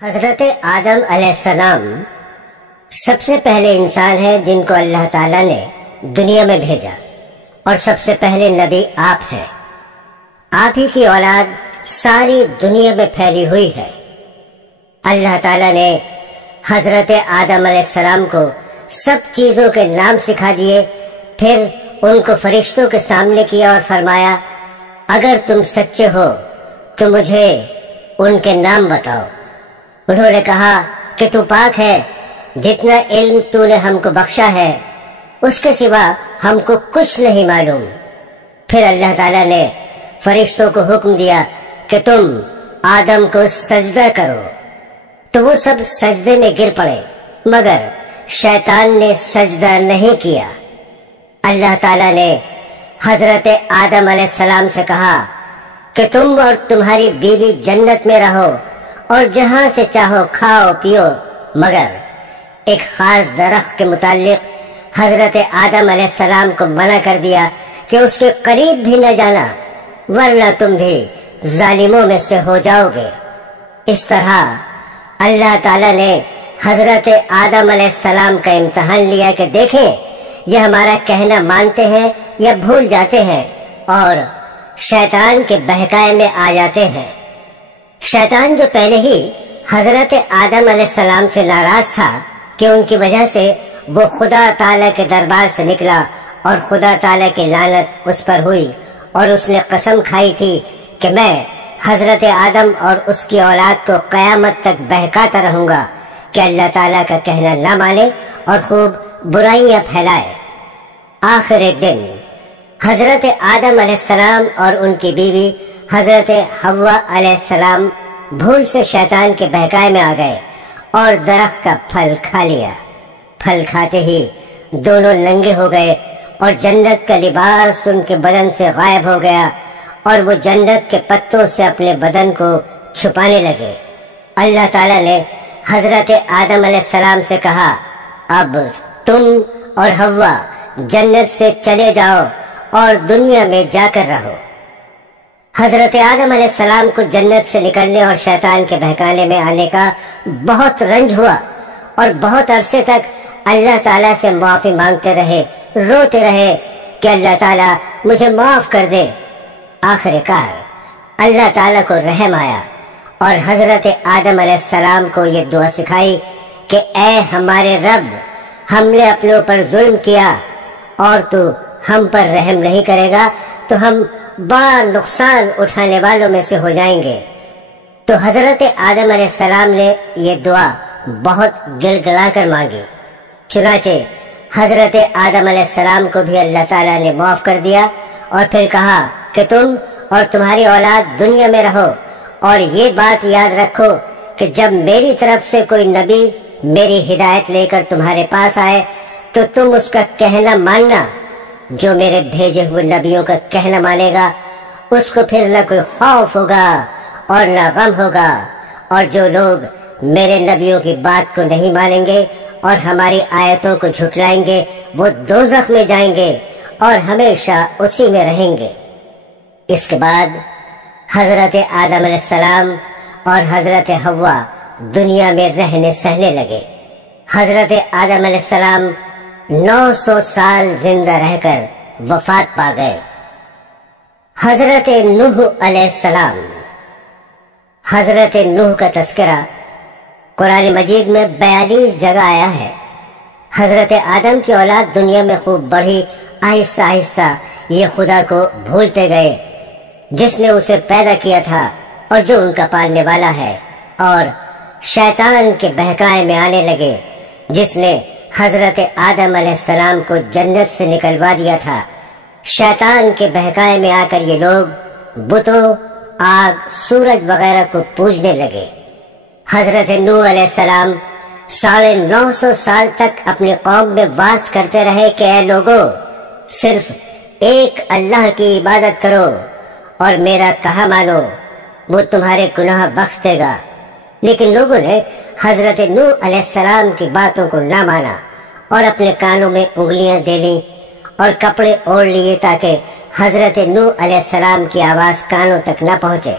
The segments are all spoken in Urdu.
حضرت آدم علیہ السلام سب سے پہلے انسان ہیں جن کو اللہ تعالیٰ نے دنیا میں بھیجا، اور سب سے پہلے نبی آپ ہیں۔ آپ ہی کی اولاد ساری دنیا میں پھیلی ہوئی ہے۔ اللہ تعالیٰ نے حضرت آدم علیہ السلام کو سب چیزوں کے نام سکھا دیے، پھر ان کو فرشتوں کے سامنے کیا اور فرمایا، اگر تم سچے ہو تو مجھے ان کے نام بتاؤ۔ انہوں نے کہا کہ تو پاک ہے، جتنا علم تو نے ہم کو بخشا ہے اس کے سوا ہم کو کچھ نہیں معلوم۔ پھر اللہ تعالیٰ نے فرشتوں کو حکم دیا کہ تم آدم کو سجدہ کرو، تو وہ سب سجدے میں گر پڑے، مگر شیطان نے سجدہ نہیں کیا۔ اللہ تعالیٰ نے حضرت آدم علیہ السلام سے کہا کہ تم اور تمہاری بیوی جنت میں رہو اور جہاں سے چاہو کھاؤ پیو، مگر ایک خاص درخت کے متعلق حضرت آدم علیہ السلام کو منع کر دیا کہ اس کے قریب بھی نہ جانا، ورنہ تم بھی ظالموں میں سے ہو جاؤ گے۔ اس طرح اللہ تعالیٰ نے حضرت آدم علیہ السلام کا امتحان لیا کہ دیکھیں یہ ہمارا کہنا مانتے ہیں یا بھول جاتے ہیں اور شیطان کے بہکائے میں آ جاتے ہیں۔ شیطان جو پہلے ہی حضرت آدم علیہ السلام سے ناراض تھا کہ ان کی وجہ سے وہ خدا تعالیٰ کے دربار سے نکلا اور خدا تعالیٰ کی لعنت اس پر ہوئی، اور اس نے قسم کھائی تھی کہ میں حضرت آدم اور اس کی اولاد کو قیامت تک بہکاتا رہوں گا کہ اللہ تعالیٰ کا کہنا نہ مانے اور خوب برائیاں پھیلائے۔ آخر ایک دن حضرت آدم علیہ السلام اور ان کی بیوی حضرت حوا علیہ السلام بھول سے شیطان کے بہکائے میں آ گئے اور درخت کا پھل کھا لیا۔ پھل کھاتے ہی دونوں ننگے ہو گئے اور جنت کا لباس ان کے بدن سے غائب ہو گیا، اور وہ جنت کے پتوں سے اپنے بدن کو چھپانے لگے۔ اللہ تعالیٰ نے حضرت آدم علیہ السلام سے کہا، اب تم اور حوا جنت سے چلے جاؤ اور دنیا میں جا کر رہو۔ حضرت آدم علیہ السلام کو جنت سے نکلنے اور شیطان کے بہکانے میں آنے کا بہت رنج ہوا، اور بہت عرصے تک اللہ تعالیٰ سے معافی مانگتے رہے، روتے رہے کہ اللہ تعالیٰ مجھے معاف کر دے۔ آخر کار اللہ تعالیٰ کو رحم آیا اور حضرت آدم علیہ السلام کو یہ دعا سکھائی کہ اے ہمارے رب، ہم نے اپنے اوپر ظلم کیا اور تو ہم پر رحم نہیں کرے گا تو ہم بڑا نقصان اٹھانے والوں میں سے ہو جائیں گے۔ تو حضرت آدم علیہ السلام نے یہ دعا بہت گڑ گڑا کر مانگی، چنانچہ حضرت آدم علیہ السلام کو بھی اللہ تعالیٰ نے معاف کر دیا، اور پھر کہا کہ تم اور تمہاری اولاد دنیا میں رہو، اور یہ بات یاد رکھو کہ جب میری طرف سے کوئی نبی میری ہدایت لے کر تمہارے پاس آئے تو تم اس کا کہنا ماننا۔ جو میرے بھیجے ہوئے نبیوں کا کہنا مانے گا اس کو پھر نہ کوئی خوف ہوگا اور نہ غم ہوگا، اور جو لوگ میرے نبیوں کی بات کو نہیں مانیں گے اور ہماری آیتوں کو جھٹلائیں گے وہ دوزخ میں جائیں گے اور ہمیشہ اسی میں رہیں گے۔ اس کے بعد حضرت آدم علیہ السلام اور حضرت حوا دنیا میں رہنے سہنے لگے۔ حضرت آدم علیہ السلام 900 سال زندہ رہ کر وفات پا گئے۔ حضرت نوح علیہ السلام۔ حضرت نوح کا تذکرہ قرآن مجید میں 42 جگہ آیا ہے۔ حضرت آدم کی اولاد دنیا میں خوب بڑھی، آہستہ آہستہ یہ خدا کو بھولتے گئے جس نے اسے پیدا کیا تھا اور جو ان کا پالنے والا ہے، اور شیطان کے بہکائے میں آنے لگے جس نے حضرت آدم علیہ السلام کو جنت سے نکلوا دیا تھا۔ شیطان کے بہکائے میں آ کر یہ لوگ بتوں، آگ، سورج وغیرہ کو پوجنے لگے۔ حضرت نوح علیہ السلام 950 سال تک اپنی قوم میں واس کرتے رہے کہ اے لوگو، صرف ایک اللہ کی عبادت کرو اور میرا کہا مانو، وہ تمہارے گناہ بخش دے گا۔ لیکن لوگوں نے حضرت نوح علیہ السلام کی باتوں کو نہ مانا اور اپنے کانوں میں انگلیاں دے لیں اور کپڑے اوڑھ لیے تاکہ حضرت نوح علیہ السلام کی آواز کانوں تک نہ پہنچے۔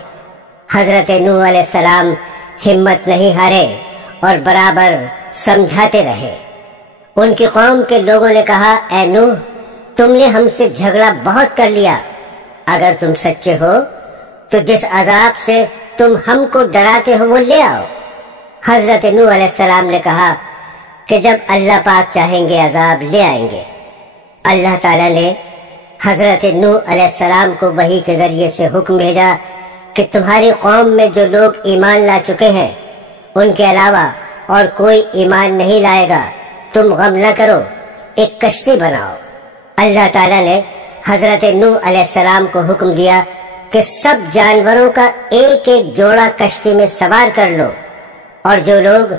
حضرت نوح علیہ السلام ہمت نہیں ہارے اور برابر سمجھاتے رہے۔ ان کی قوم کے لوگوں نے کہا، اے نوح، تم نے ہم سے جھگڑا بہت کر لیا، اگر تم سچے ہو تو جس عذاب سے تم ہم کو ڈراتے ہو وہ لے آؤ۔ حضرت نوح علیہ السلام نے کہا کہ جب اللہ پاک چاہیں گے عذاب لے آئیں گے۔ اللہ تعالیٰ نے حضرت نوح علیہ السلام کو وحی کے ذریعے سے حکم بھیجا کہ تمہاری قوم میں جو لوگ ایمان لا چکے ہیں ان کے علاوہ اور کوئی ایمان نہیں لائے گا، تم غم نہ کرو، ایک کشتی بناؤ۔ اللہ تعالیٰ نے حضرت نوح علیہ السلام کو حکم دیا کہ سب جانوروں کا ایک ایک جوڑا کشتی میں سوار کر لو، اور جو لوگ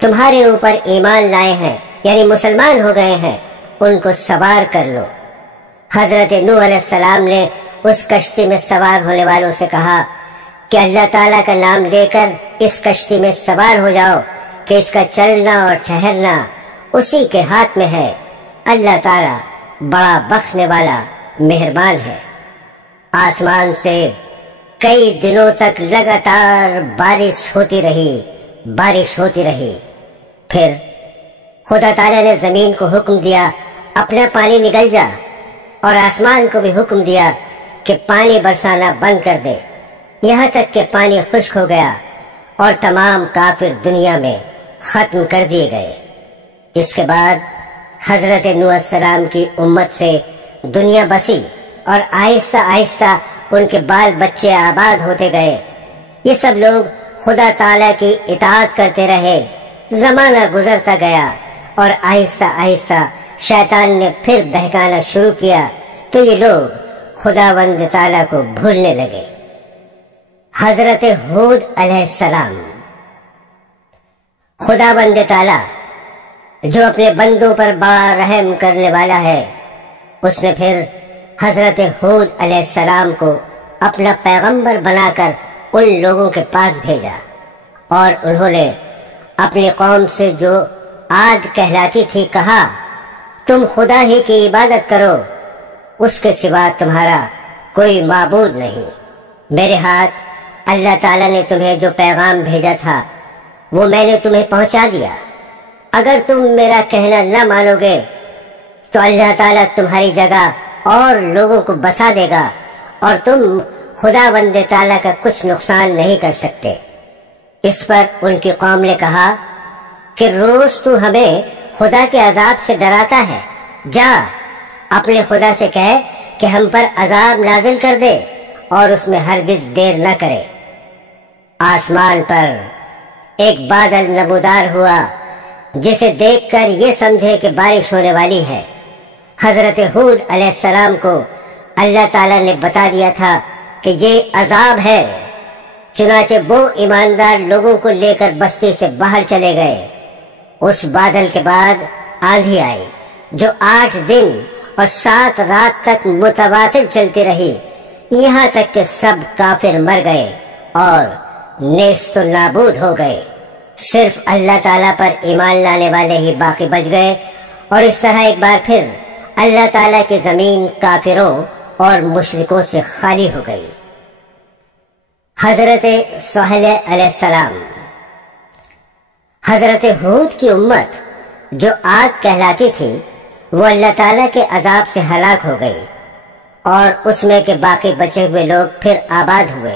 تمہارے اوپر ایمان لائے ہیں یعنی مسلمان ہو گئے ہیں ان کو سوار کر لو۔ حضرت نوح علیہ السلام نے اس کشتی میں سوار ہونے والوں سے کہا کہ اللہ تعالیٰ کا نام لے کر اس کشتی میں سوار ہو جاؤ کہ اس کا چلنا اور ٹھہرنا اسی کے ہاتھ میں ہے، اللہ تعالیٰ بڑا بخشنے والا مہربان ہے۔ آسمان سے کئی دنوں تک لگاتار بارش ہوتی رہی۔ پھر خدا تعالیٰ نے زمین کو حکم دیا اپنا پانی نگل جا، اور آسمان کو بھی حکم دیا کہ پانی برسانا بند کر دے، یہاں تک کہ پانی خشک ہو گیا اور تمام کافر دنیا میں ختم کر دیے گئے۔ اس کے بعد حضرت نوح علیہ السلام کی امت سے دنیا بسی اور آہستہ آہستہ ان کے بال بچے آباد ہوتے گئے۔ یہ سب لوگ خدا تعالیٰ کی اطاعت کرتے رہے، زمانہ گزرتا گیا اور آہستہ آہستہ شیطان نے پھر بہکانا شروع کیا تو یہ لوگ خداوند تعالیٰ کو بھولنے لگے۔ حضرت ہود علیہ السلام۔ خداوند تعالیٰ جو اپنے بندوں پر بڑا رحم کرنے والا ہے، اس نے پھر حضرت ہود علیہ السلام کو اپنا پیغمبر بنا کر ان لوگوں کے پاس بھیجا، اور انہوں نے اپنی قوم سے جو عاد کہلاتی تھی کہا، تم خدا ہی کی عبادت کرو، اس کے سوا تمہارا کوئی معبود نہیں۔ میرے ہاتھ اللہ تعالیٰ نے تمہیں جو پیغام بھیجا تھا وہ میں نے تمہیں پہنچا دیا۔ اگر تم میرا کہنا نہ مانو گے تو اللہ تعالیٰ تمہاری جگہ اور لوگوں کو بسا دے گا، اور تم خداوند تعالیٰ کا کچھ نقصان نہیں کر سکتے۔ اس پر ان کی قوم نے کہا کہ روز تو ہمیں خدا کے عذاب سے ڈراتا ہے، جا اپنے خدا سے کہے کہ ہم پر عذاب نازل کر دے اور اس میں ہرگز دیر نہ کرے۔ آسمان پر ایک بادل نمودار ہوا جسے دیکھ کر یہ سمجھے کہ بارش ہونے والی ہے۔ حضرت ہود علیہ السلام کو اللہ تعالیٰ نے بتا دیا تھا کہ یہ عذاب ہے، چنانچہ وہ ایماندار لوگوں کو لے کر بستی سے باہر چلے گئے۔ اس بادل کے بعد آندھی آئی جو 8 دن اور 7 رات تک متواتر چلتی رہی، یہاں تک کہ سب کافر مر گئے اور نیست و نابود ہو گئے، صرف اللہ تعالیٰ پر ایمان لانے والے ہی باقی بچ گئے، اور اس طرح ایک بار پھر اللہ تعالیٰ کی زمین کافروں اور مشرکوں سے خالی ہو گئی۔ حضرت صالح علیہ السلام۔ حضرت ہود کی امت جو عاد کہلاتی تھی وہ اللہ تعالیٰ کے عذاب سے ہلاک ہو گئی، اور اس میں کے باقی بچے ہوئے لوگ پھر آباد ہوئے،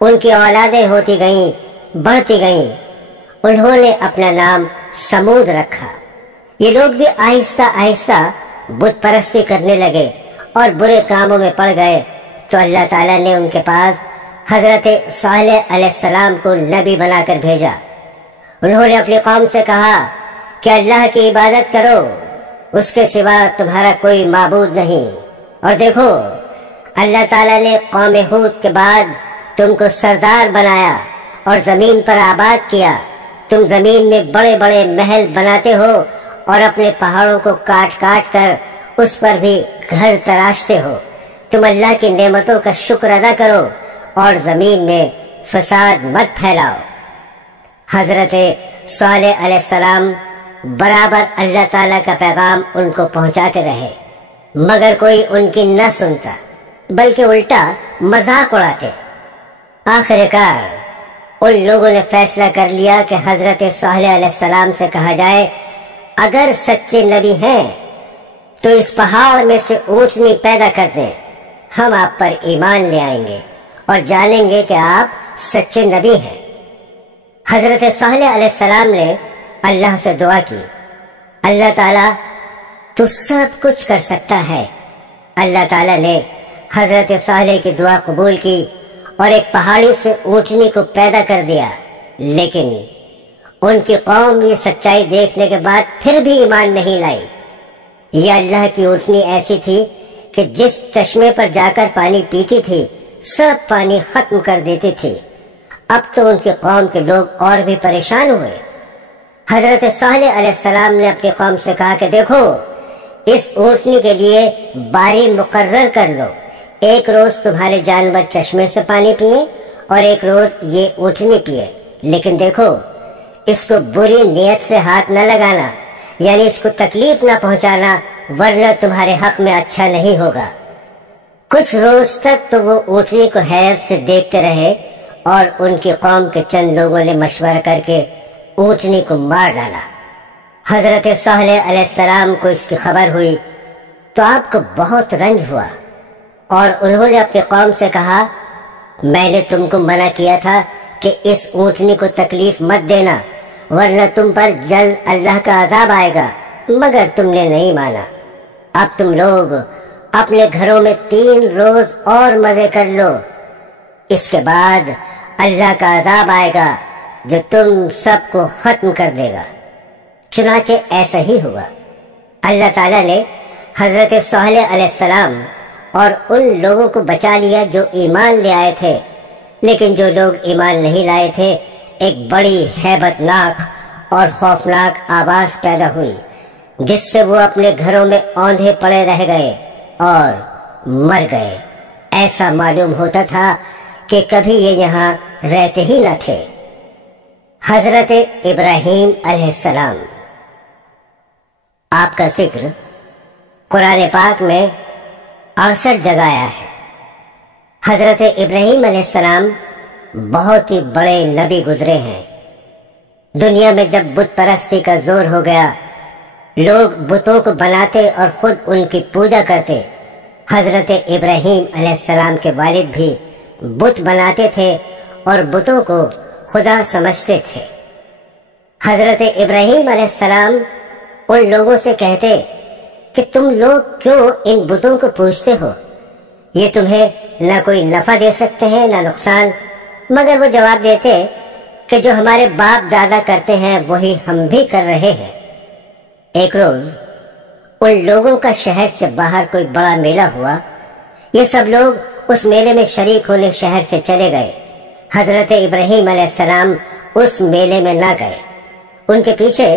ان کی اولادیں ہوتی گئیں، بڑھتی گئیں، انہوں نے اپنا نام سمود رکھا۔ یہ لوگ بھی آہستہ آہستہ بت پرستی کرنے لگے اور برے کاموں میں پڑ گئے، تو اللہ تعالیٰ نے ان کے پاس حضرت صالح علیہ السلام کو نبی بنا کر بھیجا۔ انہوں نے اپنی قوم سے کہا کہ اللہ کی عبادت کرو، اس کے سوا تمہارا کوئی معبود نہیں، اور دیکھو اللہ تعالیٰ نے قوم ہود کے بعد تم کو سردار بنایا اور زمین پر آباد کیا۔ تم زمین میں بڑے بڑے محل بناتے ہو اور اپنے پہاڑوں کو کاٹ کاٹ کر اس پر بھی گھر تراشتے ہو۔ تم اللہ کی نعمتوں کا شکر ادا کرو اور زمین میں فساد مت پھیلاؤ۔ حضرت صالح علیہ السلام برابر اللہ تعالیٰ کا پیغام ان کو پہنچاتے رہے، مگر کوئی ان کی نہ سنتا، بلکہ الٹا مذاق اڑاتے۔ آخر کار ان لوگوں نے فیصلہ کر لیا کہ حضرت صالح علیہ السلام سے کہا جائے اگر سچے نبی ہیں تو اس پہاڑ میں سے اونٹنی پیدا کر دیں، ہم آپ پر ایمان لے آئیں گے اور جانیں گے کہ آپ سچے نبی ہیں۔ حضرت صالح علیہ السلام نے اللہ سے دعا کی، اللہ تعالیٰ تو سب کچھ کر سکتا ہے۔ اللہ تعالیٰ نے حضرت صالح کی دعا قبول کی اور ایک پہاڑی سے اونٹنی کو پیدا کر دیا، لیکن ان کی قوم یہ سچائی دیکھنے کے بعد پھر بھی ایمان نہیں لائی۔ یہ اللہ کی اونٹنی ایسی تھی کہ جس چشمے پر جا کر پانی پیتی تھی سب پانی ختم کر دیتی تھی۔ اب تو ان کی قوم کے لوگ اور بھی پریشان ہوئے۔ حضرت صالح علیہ السلام نے اپنی قوم سے کہا کہ دیکھو، اس اونٹنی کے لیے باری مقرر کر لو، ایک روز تمہارے جانور چشمے سے پانی پیئے اور ایک روز یہ اونٹنی پیئے، لیکن دیکھو اس کو بری نیت سے ہاتھ نہ لگانا، یعنی اس کو تکلیف نہ پہنچانا، ورنہ تمہارے حق میں اچھا نہیں ہوگا۔ کچھ روز تک تو وہ اونٹنی کو حیرت سے دیکھتے رہے اور ان کی قوم کے چند لوگوں نے مشورہ کر کے اونٹنی کو مار ڈالا۔ حضرت صالح علیہ السلام کو اس کی خبر ہوئی تو آپ کو بہت رنج ہوا اور انہوں نے اپنی قوم سے کہا میں نے تم کو منع کیا تھا کہ اس اونٹنی کو تکلیف مت دینا، ورنہ تم پر جلد اللہ کا عذاب آئے گا، مگر تم نے نہیں مانا۔ اب تم لوگ اپنے گھروں میں 3 روز اور مزے کر لو، اس کے بعد اللہ کا عذاب آئے گا جو تم سب کو ختم کر دے گا۔ چنانچہ ایسا ہی ہوا۔ اللہ تعالیٰ نے حضرت صالح علیہ السلام اور ان لوگوں کو بچا لیا جو ایمان لے آئے تھے، لیکن جو لوگ ایمان نہیں لائے تھے ایک بڑی ہیبت ناک اور خوفناک آواز پیدا ہوئی، جس سے وہ اپنے گھروں میں اوندھے پڑے رہ گئے اور مر گئے۔ ایسا معلوم ہوتا تھا کہ کبھی یہ یہاں رہتے ہی نہ تھے۔ حضرت ابراہیم علیہ السلام، آپ کا ذکر قرآن پاک میں 68 جگہ آیا ہے۔ حضرت ابراہیم علیہ السلام بہت ہی بڑے نبی گزرے ہیں۔ دنیا میں جب بت پرستی کا زور ہو گیا، لوگ بتوں کو بناتے اور خود ان کی پوجا کرتے۔ حضرت ابراہیم علیہ السلام کے والد بھی بت بناتے تھے اور بتوں کو خدا سمجھتے تھے۔ حضرت ابراہیم علیہ السلام ان لوگوں سے کہتے کہ تم لوگ کیوں ان بتوں کو پوجتے ہو؟ یہ تمہیں نہ کوئی نفع دے سکتے ہیں نہ نقصان۔ مگر وہ جواب دیتے کہ جو ہمارے باپ دادا کرتے ہیں وہی ہم بھی کر رہے ہیں۔ ایک روز ان لوگوں کا شہر سے باہر کوئی بڑا میلہ ہوا۔ یہ سب لوگ اس میلے میں شریک ہونے شہر سے چلے گئے۔ حضرت ابراہیم علیہ السلام اس میلے میں نہ گئے۔ ان کے پیچھے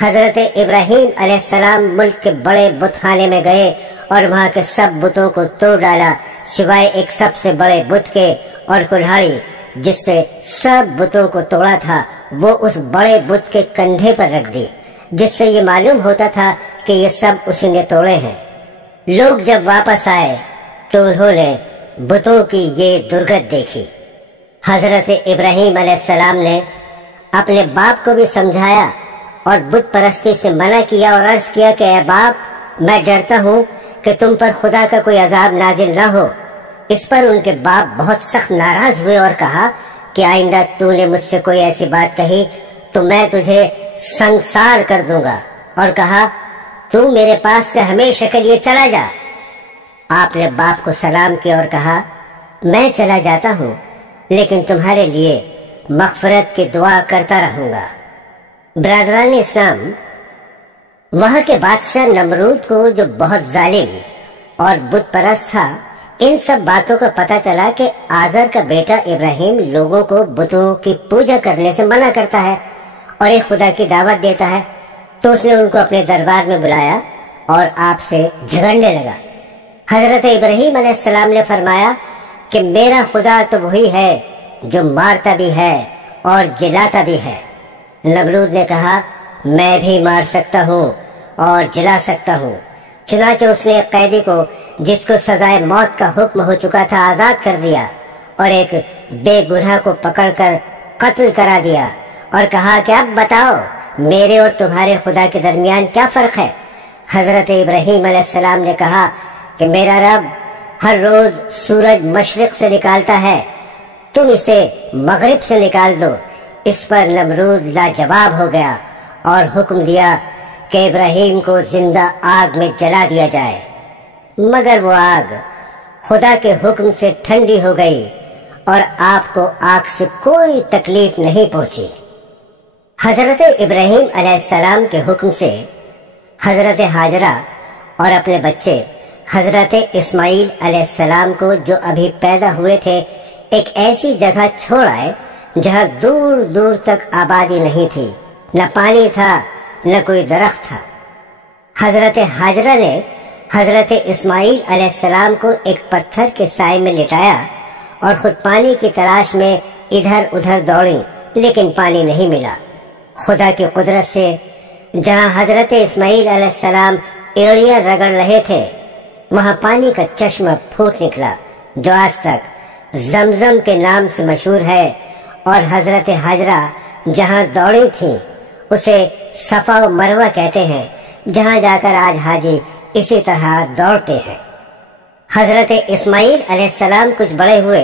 حضرت ابراہیم علیہ السلام ملک کے بڑے بت خانے میں گئے اور وہاں کے سب بتوں کو توڑ ڈالا، سوائے ایک سب سے بڑے بت کے، اور کلہاڑی جس سے سب بتوں کو توڑا تھا وہ اس بڑے بت کے کندھے پر رکھ دی، جس سے یہ معلوم ہوتا تھا کہ یہ سب اسی نے توڑے ہیں۔ لوگ جب واپس آئے تو انہوں نے بتوں کی یہ درگت دیکھی۔ حضرت ابراہیم علیہ السلام نے اپنے باپ کو بھی سمجھایا اور بت پرستی سے منع کیا اور عرض کیا کہ اے باپ، میں ڈرتا ہوں کہ تم پر خدا کا کوئی عذاب نازل نہ ہو۔ اس پر ان کے باپ بہت سخت ناراض ہوئے اور کہا کہ آئندہ تو نے مجھ سے کوئی ایسی بات کہی تو میں تجھے سنگسار کر دوں گا، اور کہا تو میرے پاس سے ہمیشہ کے لیے چلا جا۔ آپ نے باپ کو سلام کیا اور کہا میں چلا جاتا ہوں، لیکن تمہارے لیے مغفرت کی دعا کرتا رہوں گا۔ برادران اسلام، وہاں کے بادشاہ نمرود کو جو بہت ظالم اور بت پرست تھا، ان سب باتوں کا پتہ چلا کہ آزر کا بیٹا ابراہیم لوگوں کو بتوں کی پوجا کرنے سے منع کرتا ہے اور ایک خدا کی دعوت دیتا ہے، تو اس نے ان کو اپنے دربار میں بلایا اور آپ سے جھگڑنے لگا۔ حضرت ابراہیم علیہ السلام نے فرمایا کہ میرا خدا تو وہی ہے جو مارتا بھی ہے اور جلاتا بھی ہے۔ نمرود نے کہا میں بھی مار سکتا ہوں اور جلا سکتا ہوں۔ چنانچہ اس نے ایک قیدی کو جس کو سزائے موت کا حکم ہو چکا تھا آزاد کر دیا اور ایک بے گناہ کو پکڑ کر قتل کرا دیا اور کہا کہ اب بتاؤ میرے اور تمہارے خدا کے درمیان کیا فرق ہے؟ حضرت ابراہیم علیہ السلام نے کہا کہ میرا رب ہر روز سورج مشرق سے نکالتا ہے، تم اسے مغرب سے نکال دو۔ اس پر نمرود لاجواب ہو گیا اور حکم دیا کہ ابراہیم کو زندہ آگ میں جلا دیا جائے، مگر وہ آگ خدا کے حکم سے ٹھنڈی ہو گئی اور آپ کو آگ سے کوئی تکلیف نہیں پہنچی۔ حضرت ابراہیم علیہ السلام کے حکم سے حضرت ہاجرہ اور اپنے بچے حضرت اسماعیل علیہ السلام کو جو ابھی پیدا ہوئے تھے ایک ایسی جگہ چھوڑ آئے جہاں دور دور تک آبادی نہیں تھی، نہ پانی تھا نہ کوئی درخت تھا۔ حضرت ہاجرہ نے حضرت اسماعیل علیہ السلام کو ایک پتھر کے سائے میں لٹایا اور خود پانی کی تلاش میں ادھر ادھر دوڑی، لیکن پانی نہیں ملا۔ خدا کی قدرت سے جہاں حضرت اسماعیل علیہ السلام ایڑیاں رگڑ رہے تھے وہاں پانی کا چشمہ پھوٹ نکلا جو آج تک زمزم کے نام سے مشہور ہے، اور حضرت ہاجرہ جہاں دوڑی تھیں اسے صفا و مروہ کہتے ہیں، جہاں جا کر آج حاجی اسی طرح دوڑتے ہیں۔ حضرت اسماعیل علیہ السلام کچھ بڑے ہوئے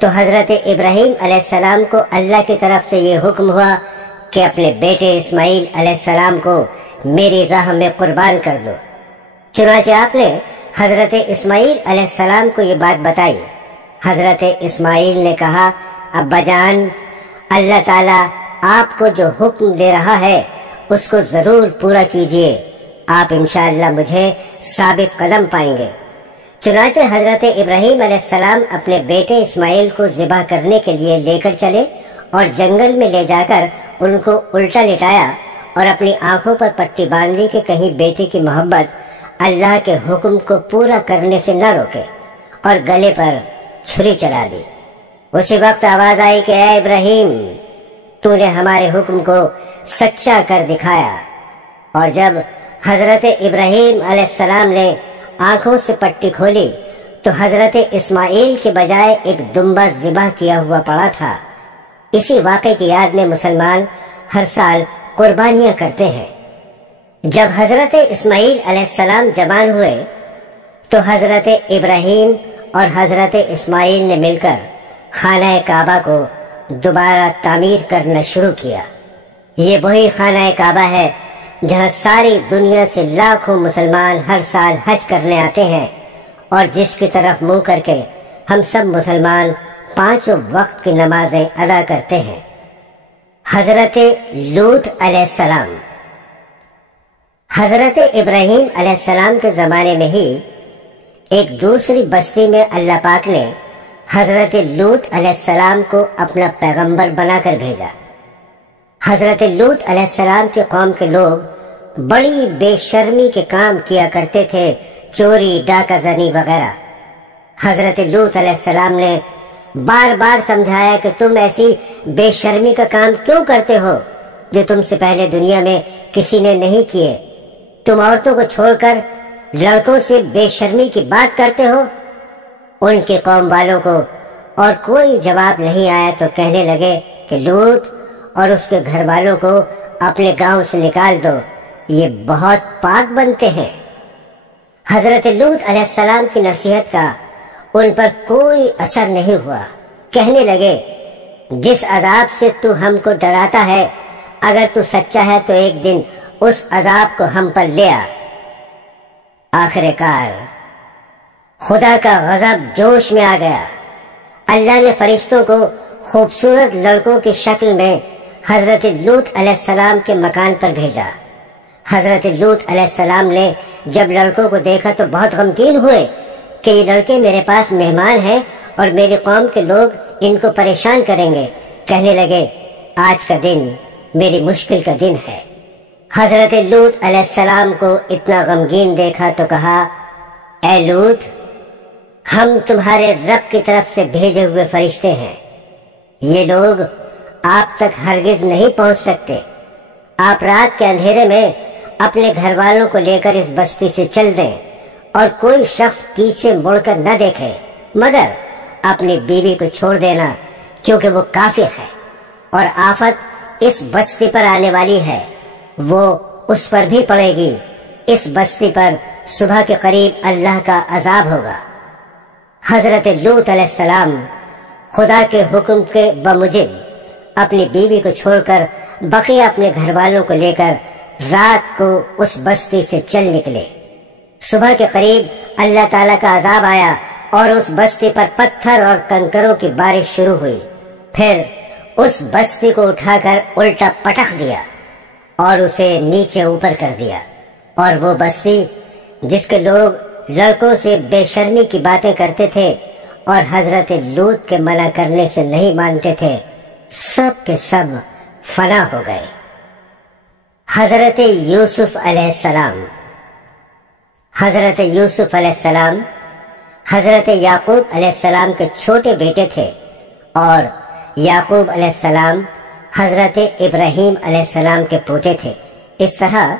تو حضرت ابراہیم علیہ السلام کو اللہ کی طرف سے یہ حکم ہوا کہ اپنے بیٹے اسماعیل علیہ السلام کو میری راہ میں قربان کر دو۔ چنانچہ آپ نے حضرت اسماعیل علیہ السلام کو یہ بات بتائی۔ حضرت اسماعیل نے کہا، ابا جان، اللہ تعالیٰ آپ کو جو حکم دے رہا ہے اس کو ضرور پورا کیجئے، آپ انشاءاللہ مجھے ثابت قدم پائیں گے۔ چنانچہ حضرت ابراہیم علیہ السلام اپنے بیٹے اسماعیل کو ذبح کرنے کے لیے لے کر چلے اور جنگل میں لے جا کر ان کو الٹا لٹایا اور اپنی آنکھوں پر پٹی باندھی کہ کہیں بیٹے کی محبت اللہ کے حکم کو پورا کرنے سے نہ روکے، اور گلے پر چھری چلا دی۔ اسی وقت آواز آئی کہ اے ابراہیم، تو نے ہمارے حکم کو سچا کر دکھایا۔ اور جب حضرت ابراہیم علیہ السلام نے آنکھوں سے پٹی کھولی تو حضرت اسماعیل کے بجائے ایک دمبا ذبح کیا ہوا پڑا تھا۔ اسی واقعے کی یاد میں مسلمان ہر سال قربانیاں کرتے ہیں۔ جب حضرت اسماعیل علیہ السلام جوان ہوئے تو حضرت ابراہیم اور حضرت اسماعیل نے مل کر خانہ کعبہ کو دوبارہ تعمیر کرنا شروع کیا۔ یہ وہی خانہ کعبہ ہے جہاں ساری دنیا سے لاکھوں مسلمان ہر سال حج کرنے آتے ہیں، اور جس کی طرف منہ کر کے ہم سب مسلمان 5 وقت کی نمازیں ادا کرتے ہیں۔ حضرت لوط علیہ السلام۔ حضرت ابراہیم علیہ السلام کے زمانے میں ہی ایک دوسری بستی میں اللہ پاک نے حضرت لوط علیہ السلام کو اپنا پیغمبر بنا کر بھیجا۔ حضرت لوط علیہ السلام کی قوم کے لوگ بڑی بے شرمی کے کام کیا کرتے تھے، چوری، ڈاکہ زنی وغیرہ۔ حضرت لوط علیہ السلام نے بار بار سمجھایا کہ تم ایسی بے شرمی کا کام کیوں کرتے ہو جو تم سے پہلے دنیا میں کسی نے نہیں کیے؟ تم عورتوں کو چھوڑ کر لڑکوں سے بے شرمی کی بات کرتے ہو۔ ان کے قوم والوں کو اور کوئی جواب نہیں آیا تو کہنے لگے کہ لوط اور اس کے گھر والوں کو اپنے گاؤں سے نکال دو، یہ بہت پاک بنتے ہیں۔ حضرت لوط علیہ السلام کی نصیحت کا ان پر کوئی اثر نہیں ہوا۔ کہنے لگے، جس عذاب سے تو ہم کو ڈراتا ہے، اگر تو سچا ہے تو ایک دن اس عذاب کو ہم پر لے آ۔ آخر کار خدا کا غضب جوش میں آ گیا۔ اللہ نے فرشتوں کو خوبصورت لڑکوں کی شکل میں حضرت لوط علیہ السلام کے مکان پر بھیجا۔ حضرت لوط علیہ السلام نے جب لڑکوں کو دیکھا تو بہت غمگین ہوئے کہ یہ لڑکے میرے پاس مہمان ہیں اور میری قوم کے لوگ ان کو پریشان کریں گے۔ کہنے لگے، آج کا دن میری مشکل کا دن ہے۔ حضرت لوط علیہ السلام کو اتنا غمگین دیکھا تو کہا، اے لوط، ہم تمہارے رب کی طرف سے بھیجے ہوئے فرشتے ہیں، یہ لوگ آپ تک ہرگز نہیں پہنچ سکتے۔ آپ رات کے اندھیرے میں اپنے گھر والوں کو لے کر اس بستی سے چل دیں اور کوئی شخص پیچھے مڑ کر نہ دیکھے، مگر اپنی بیوی کو چھوڑ دینا، کیونکہ وہ کافر ہے۔ اور آفت اس بستی پر آنے والی ہے، وہ اس پر بھی پڑے گی۔ اس بستی پر صبح کے قریب اللہ کا عذاب ہوگا۔ حضرت لوط علیہ السلام خدا کے حکم کے بموجب اپنی بیوی کو چھوڑ کر بقیہ اپنے گھر والوں کو لے کر رات کو اس بستی سے چل نکلے۔ صبح کے قریب اللہ تعالیٰ کا عذاب آیا اور اس بستی پر پتھر اور کنکروں کی بارش شروع ہوئی۔ پھر اس بستی کو اٹھا کر الٹا پٹخ دیا اور اسے نیچے اوپر کر دیا، اور وہ بستی جس کے لوگ لڑکوں سے بے شرمی کی باتیں کرتے تھے اور حضرت لوط کے منع کرنے سے نہیں مانتے تھے، سب کے سب فنا ہو گئے۔ حضرت یوسف علیہ السلام۔ حضرت یوسف علیہ السلام حضرت یعقوب علیہ السلام کے چھوٹے بیٹے تھے، اور یعقوب علیہ السلام حضرت ابراہیم علیہ السلام کے پوتے تھے۔ اس طرح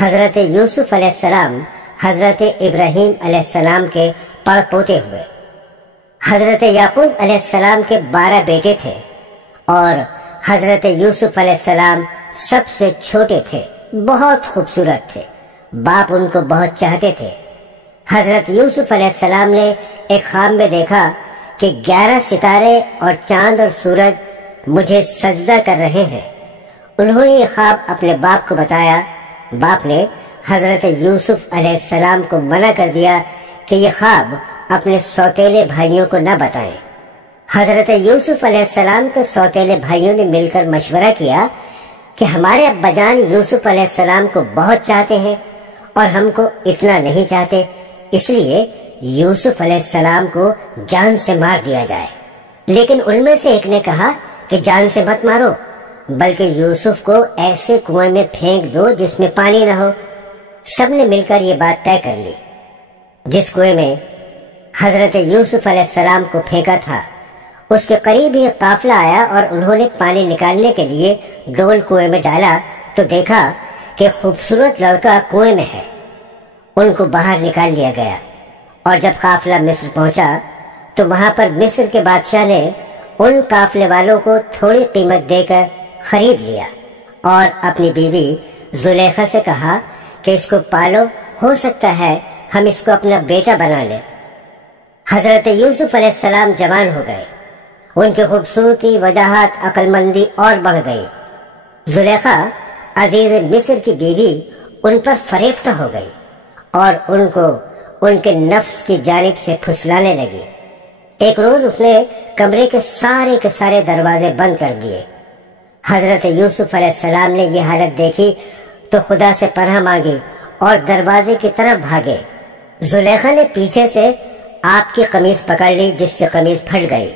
حضرت یوسف علیہ السلام حضرت ابراہیم علیہ السلام کے پڑ پوتے ہوئے۔ حضرت یعقوب علیہ السلام کے 12 بیٹے تھے، اور حضرت یوسف علیہ السلام سب سے چھوٹے تھے، بہت خوبصورت تھے، باپ ان کو بہت چاہتے تھے۔ حضرت یوسف علیہ السلام نے ایک خواب میں دیکھا کہ 11 ستارے اور چاند اور سورج مجھے سجدہ کر رہے ہیں۔ انہوں نے یہ خواب اپنے باپ کو بتایا۔ باپ نے حضرت یوسف علیہ السلام کو منع کر دیا کہ یہ خواب اپنے سوتیلے بھائیوں کو نہ بتائیں۔ حضرت یوسف علیہ السلام کے سوتیلے بھائیوں نے مل کر مشورہ کیا کہ ہمارے ابا جان یوسف علیہ السلام کو بہت چاہتے ہیں اور ہم کو اتنا نہیں چاہتے، اس لیے یوسف علیہ السلام کو جان سے مار دیا جائے۔ لیکن ان میں سے ایک نے کہا کہ جان سے مت مارو، بلکہ یوسف کو ایسے کنویں میں پھینک دو جس میں پانی نہ ہو۔ سب نے مل کر یہ بات طے کر لی۔ جس کنویں میں حضرت یوسف علیہ السلام کو پھینکا تھا، اس کے قریب ہی قافلہ آیا اور انہوں نے پانی نکالنے کے لیے ڈول کنویں میں ڈالا تو دیکھا کہ خوبصورت لڑکا کنویں میں ہے۔ ان کو باہر نکال لیا گیا، اور جب قافلہ مصر پہنچا تو وہاں پر مصر کے بادشاہ نے ان قافلے والوں کو تھوڑی قیمت دے کر خرید لیا، اور اپنی بیوی زلیخا سے کہا کہ اس کو پالو، ہو سکتا ہے ہم اس کو اپنا بیٹا بنا لیں۔ حضرت یوسف علیہ السلام جوان ہو گئے، ان کی خوبصورتی، وجاہت، عقل مندی اور بڑھ گئی۔ زلیخا عزیز مصر کی بیوی ان پر فریفتہ ہو گئی اور ان کو ان کے نفس کی جانب سے پھسلانے لگی۔ ایک روز اس نے کمرے کے سارے دروازے بند کر دیے۔ حضرت یوسف علیہ السلام نے یہ حالت دیکھی تو خدا سے پناہ مانگی اور دروازے کی طرف بھاگے۔ زلیخا نے پیچھے سے آپ کی قمیص پکڑ لی جس سے قمیص پھٹ گئی۔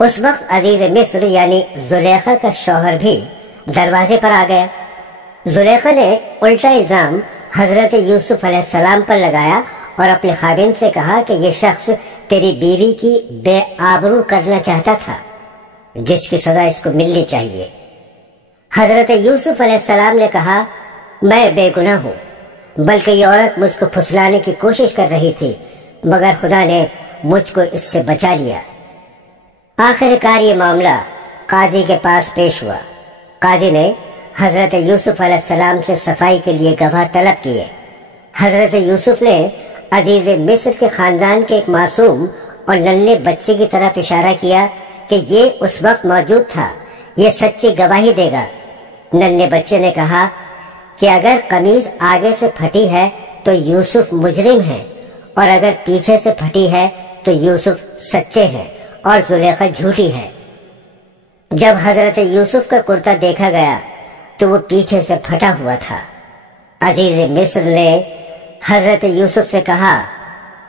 اس وقت عزیز مصر یعنی زلیخا کا شوہر بھی دروازے پر آ گیا۔ زلیخا نے الٹا الزام حضرت یوسف علیہ السلام پر لگایا اور اپنے خادم سے کہا کہ یہ شخص تیری بیوی کی بے آبرو کرنا چاہتا تھا، جس کی سزا اس کو ملنی چاہیے۔ حضرت یوسف علیہ السلام نے کہا، میں بے گناہ ہوں، بلکہ یہ عورت مجھ کو پھسلانے کی کوشش کر رہی تھی، مگر خدا نے مجھ کو اس سے بچا لیا۔ آخر کار یہ معاملہ قاضی کے پاس پیش ہوا۔ قاضی نے حضرت یوسف علیہ السلام سے صفائی کے لیے گواہ طلب کیے۔ حضرت یوسف نے عزیز مصر کے خاندان کے ایک معصوم اور ننھے بچے کی طرف اشارہ کیا کہ یہ اس وقت موجود تھا، یہ سچی گواہی دے گا۔ ننھے بچے نے کہا کہ اگر قمیض آگے سے پھٹی ہے تو یوسف مجرم ہے، اور اگر پیچھے سے پھٹی ہے تو یوسف سچے ہیں اور زلیخا جھوٹی ہے۔ جب حضرت یوسف کا کرتا دیکھا گیا تو وہ پیچھے سے پھٹا ہوا تھا۔ عزیز مصر نے حضرت یوسف سے کہا،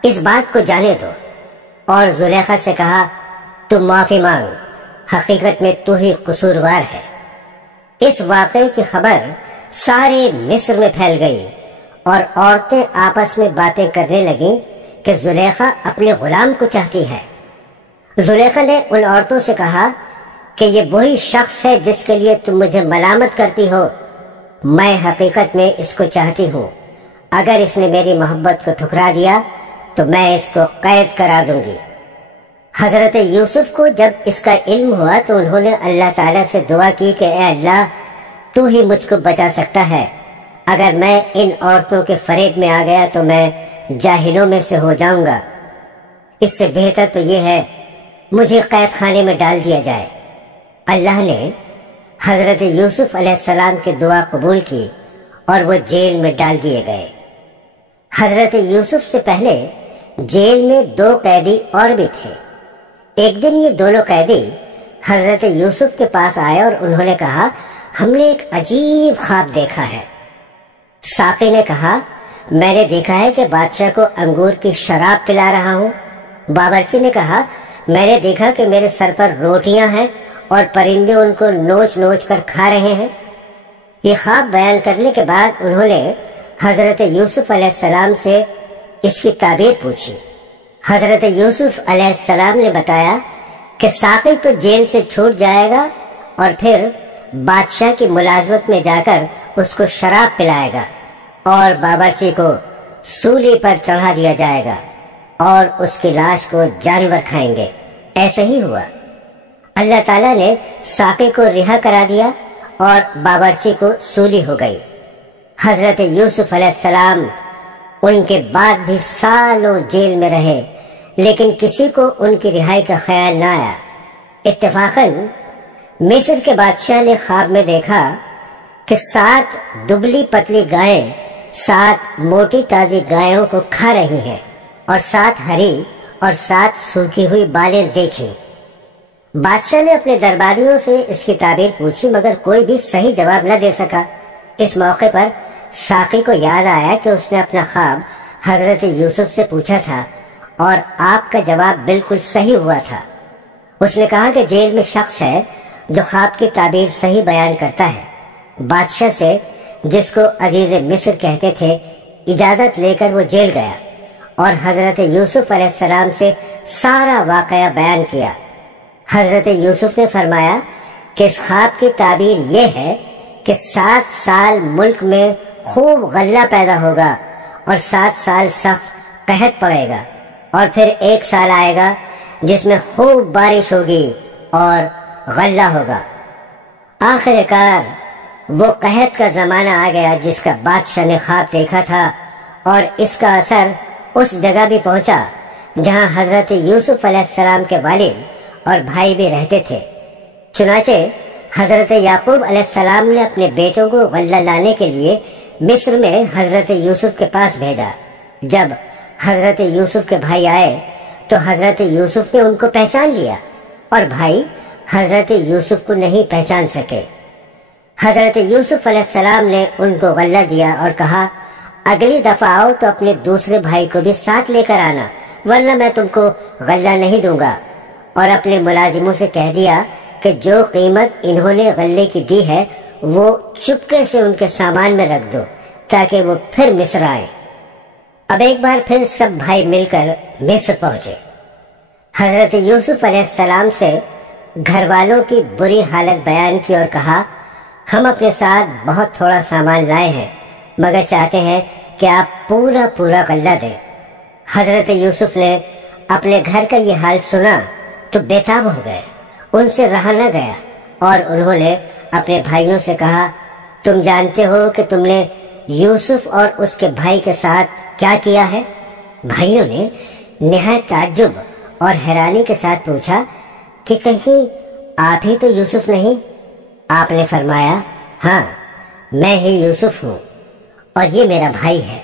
اس بات کو جانے دو، اور زلیخا سے کہا، تم معافی مانگ، حقیقت میں تو ہی قصوروار ہے۔ اس واقعے کی خبر سارے مصر میں پھیل گئی اور عورتیں آپس میں باتیں کرنے لگیں کہ زلیخا اپنے غلام کو چاہتی ہے۔ زلیخا نے ان عورتوں سے کہا کہ یہ وہی شخص ہے جس کے لیے تم مجھے ملامت کرتی ہو، میں حقیقت میں اس کو چاہتی ہوں، اگر اس نے میری محبت کو ٹھکرا دیا تو میں اس کو قید کرا دوں گی۔ حضرت یوسف کو جب اس کا علم ہوا تو انہوں نے اللہ تعالیٰ سے دعا کی کہ اے اللہ، تو ہی مجھ کو بچا سکتا ہے، اگر میں ان عورتوں کے فریب میں آ گیا تو میں جاہلوں میں سے ہو جاؤں گا، اس سے بہتر تو یہ ہے مجھے قید خانے میں ڈال دیا جائے۔ اللہ نے حضرت یوسف علیہ السلام کی دعا قبول کی اور وہ جیل میں ڈال دیے گئے۔ حضرت یوسف سے پہلے جیل میں 2 قیدی اور بھی تھے۔ ایک دن یہ دونوں قیدی حضرت یوسف کے پاس آئے اور انہوں نے کہا، ہم نے ایک عجیب خواب دیکھا ہے۔ ساقی نے کہا، میں نے دیکھا ہے کہ بادشاہ کو انگور کی شراب پلا رہا ہوں۔ باورچی نے کہا، میں نے دیکھا کہ میرے سر پر روٹیاں ہیں اور پرندے ان کو نوچ نوچ کر کھا رہے ہیں۔ یہ خواب بیان کرنے کے بعد انہوں نے حضرت یوسف علیہ السلام سے اس کی تعبیر پوچھی۔ حضرت یوسف علیہ السلام نے بتایا کہ ساقی تو جیل سے چھوٹ جائے گا اور پھر بادشاہ کی ملازمت میں جا کر اس کو شراب پلائے گا اور باورچی کو سولی پر چڑھا دیا جائے گا اور اس کی لاش کو جانور کھائیں گے۔ ایسا ہی ہوا۔ اللہ تعالیٰ نے ساقی کو رہا کرا دیا اور باورچی کو سولی ہو گئی۔ حضرت یوسف علیہ السلام ان کے بعد بھی سالوں جیل میں رہے، لیکن کسی کو ان کی رہائی کا خیال نہ آیا۔ اتفاقاً مصر کے بادشاہ نے خواب میں دیکھا کہ 7 دبلی پتلی گائیں 7 موٹی تازی گایوں کو کھا رہی ہیں اور 7 ہری اور 7 سوکھی ہوئی بالیں دیکھی۔ بادشاہ نے اپنے درباریوں سے اس کی تعبیر پوچھی مگر کوئی بھی صحیح جواب نہ دے سکا۔ اس موقع پر ساقی کو یاد آیا کہ اس نے اپنا خواب حضرت یوسف سے پوچھا تھا اور آپ کا جواب بالکل صحیح ہوا تھا۔ اس نے کہا کہ جیل میں شخص ہے جو خواب کی تعبیر صحیح بیان کرتا ہے۔ بادشاہ سے، جس کو عزیز مصر کہتے تھے، اجازت لے کر وہ جیل گیا اور حضرت یوسف علیہ السلام سے سارا واقعہ بیان کیا۔ حضرت یوسف نے فرمایا کہ اس خواب کی تعبیر یہ ہے کہ 7 سال ملک میں خوب غلہ پیدا ہوگا اور 7 سال سخت قحط پڑے گا اور پھر 1 سال آئے گا جس میں خوب بارش ہوگی اور غلہ ہوگا۔ آخر کار وہ قحط کا زمانہ آ گیا جس کا بادشاہ نے خواب دیکھا تھا اور اس کا اثر اس جگہ بھی پہنچا جہاں حضرت یوسف علیہ السلام کے والد اور بھائی بھی رہتے تھے۔ چنانچہ حضرت یعقوب علیہ السلام نے اپنے بیٹوں کو غلہ لانے کے لیے مصر میں حضرت یوسف کے پاس بھیجا۔ جب حضرت یوسف کے بھائی آئے تو حضرت یوسف نے ان کو پہچان لیا اور بھائی حضرت یوسف کو نہیں پہچان سکے۔ حضرت یوسف علیہ السلام نے ان کو غلہ دیا اور کہا، اگلی دفعہ آؤ تو اپنے دوسرے بھائی کو بھی ساتھ لے کر آنا، ورنہ میں تم کو غلہ نہیں دوں گا، اور اپنے ملازموں سے کہہ دیا کہ جو قیمت انہوں نے غلے کی دی ہے وہ چپکے سے ان کے سامان میں رکھ دو تاکہ وہ پھر مصر آئے۔ اب ایک بار پھر سب بھائی مل کر مصر پہنچے۔ حضرت یوسف علیہ السلام سے گھر والوں کی بری حالت بیان کی اور کہا، ہم اپنے ساتھ بہت تھوڑا سامان لائے ہیں مگر چاہتے ہیں کہ آپ پورا غلہ دیں۔ حضرت یوسف نے اپنے گھر کا یہ حال سنا تو بےتاب ہو گئے، ان سے رہا نہ گیا اور انہوں نے اپنے بھائیوں سے کہا، تم جانتے ہو کہ تم نے یوسف اور اس کے بھائی کے ساتھ کیا کیا ہے؟ بھائیوں نے نہایت تعجب اور حیرانی کے ساتھ پوچھا کہ کہیں آپ ہی تو یوسف نہیں؟ آپ نے فرمایا، ہاں میں ہی یوسف ہوں اور یہ میرا بھائی ہے۔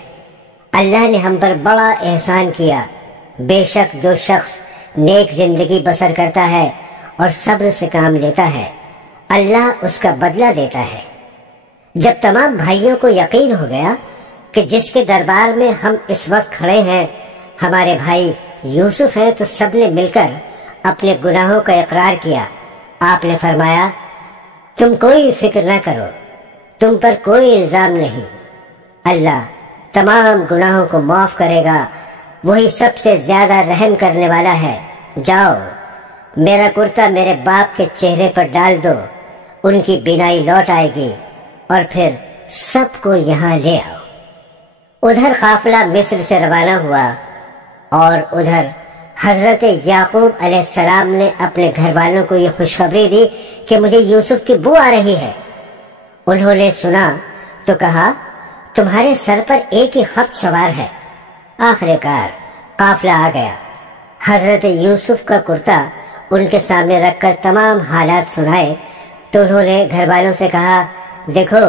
اللہ نے ہم پر بڑا احسان کیا۔ بے شک جو شخص نیک زندگی بسر کرتا ہے اور صبر سے کام لیتا ہے، اللہ اس کا بدلہ دیتا ہے۔ جب تمام بھائیوں کو یقین ہو گیا کہ جس کے دربار میں ہم اس وقت کھڑے ہیں ہمارے بھائی یوسف ہیں، تو سب نے مل کر اپنے گناہوں کا اقرار کیا۔ آپ نے فرمایا، تم کوئی فکر نہ کرو، تم پر کوئی الزام نہیں، اللہ تمام گناہوں کو معاف کرے گا، وہی سب سے زیادہ رحم کرنے والا ہے۔ جاؤ، میرا کرتا میرے باپ کے چہرے پر ڈال دو، ان کی بینائی لوٹ آئے گی، اور پھر سب کو یہاں لے آؤ۔ ادھر قافلہ مصر سے روانہ ہوا اور ادھر حضرت یعقوب علیہ السلام نے اپنے گھر والوں کو یہ خوشخبری دی کہ مجھے یوسف کی بو آ رہی ہے۔ انہوں نے سنا تو کہا تمہارے سر پر ایک ہی خط سوار ہے۔ آخر کار قافلہ آ گیا۔ حضرت یوسف کا کرتا ان کے سامنے رکھ کر تمام حالات سنائے تو انہوں نے گھر والوں سے کہا دیکھو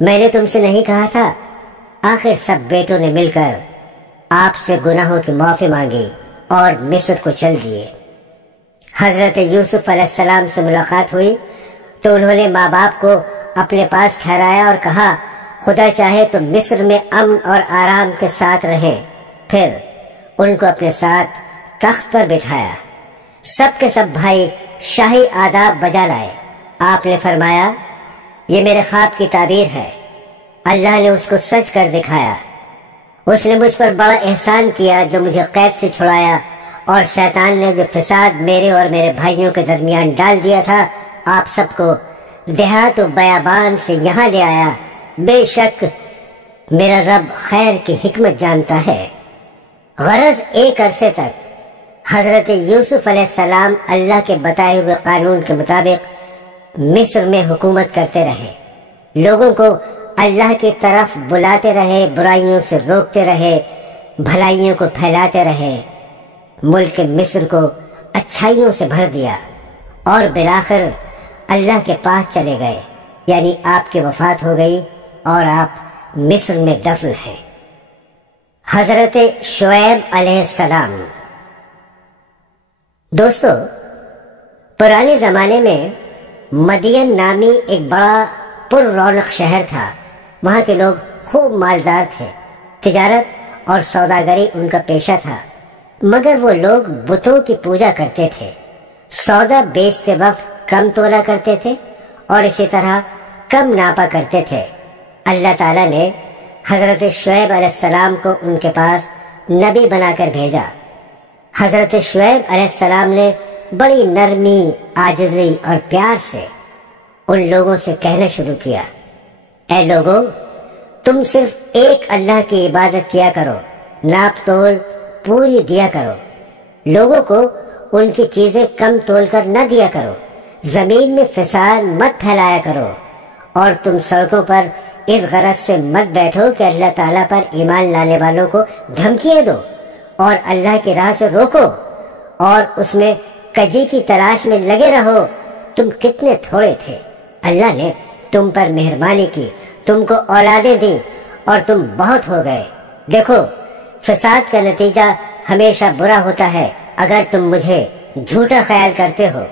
میں نے تم سے نہیں کہا تھا۔ آخر سب بیٹوں نے مل کر آپ سے گناہوں کی معافی مانگی اور مصر کو چل دیے۔ حضرت یوسف علیہ السلام سے ملاقات ہوئی تو انہوں نے ماں باپ کو اپنے پاس ٹھہرایا اور کہا خدا چاہے تو مصر میں امن اور آرام کے ساتھ رہیں۔ پھر ان کو اپنے ساتھ تخت پر بٹھایا۔ سب کے سب بھائی شاہی آداب بجا لائے۔ آپ نے فرمایا یہ میرے خواب کی تعبیر ہے، اللہ نے اس کو سچ کر دکھایا۔ اس نے مجھ پر بڑا احسان کیا جو مجھے قید سے چھڑایا، اور شیطان نے جو فساد میرے اور میرے بھائیوں کے درمیان ڈال دیا تھا آپ سب کو دیہات و بیابان سے یہاں لے آیا۔ بے شک میرا رب خیر کی حکمت جانتا ہے۔ غرض ایک عرصے تک حضرت یوسف علیہ السلام اللہ کے بتائے ہوئے قانون کے مطابق مصر میں حکومت کرتے رہے، لوگوں کو اللہ کی طرف بلاتے رہے، برائیوں سے روکتے رہے، بھلائیوں کو پھیلاتے رہے، ملک مصر کو اچھائیوں سے بھر دیا، اور بالآخر اللہ کے پاس چلے گئے، یعنی آپ کی وفات ہو گئی اور آپ مصر میں دفن ہیں۔ حضرت شعیب علیہ السلام۔ دوستو، پرانے زمانے میں مدین نامی ایک بڑا پر رونق شہر تھا۔ وہاں کے لوگ خوب مالدار تھے، تجارت اور سوداگری ان کا پیشہ تھا، مگر وہ لوگ بتوں کی پوجا کرتے تھے، سودا بیچتے وقت کم تولا کرتے تھے اور اسی طرح کم ناپا کرتے تھے۔ اللہ تعالیٰ نے حضرت شعیب علیہ السلام کو ان کے پاس نبی بنا کر بھیجا۔ حضرت شعیب علیہ السلام نے بڑی نرمی، عاجزی اور پیار سے ان لوگوں سے کہنا شروع کیا، اے لوگو، تم صرف ایک اللہ کی عبادت کیا کرو، ناپ تول پوری دیا کرو، لوگوں کو ان کی چیزیں کم تول کر نہ دیا کرو، زمین میں فساد مت پھیلایا کرو، اور تم سڑکوں پر اس غرض سے مت بیٹھو کہ اللہ تعالیٰ پر ایمان لانے والوں کو دھمکیاں دو اور اللہ کی راہ سے روکو، اور اس میں کجی کی تلاش میں لگے رہو۔ تم کتنے تھوڑے تھے، اللہ نے تم پر مہربانی کی، تم کو اولادیں دی اور تم بہت ہو گئے۔ دیکھو، فساد کا نتیجہ ہمیشہ برا ہوتا ہے۔ اگر تم مجھے جھوٹا خیال کرتے ہو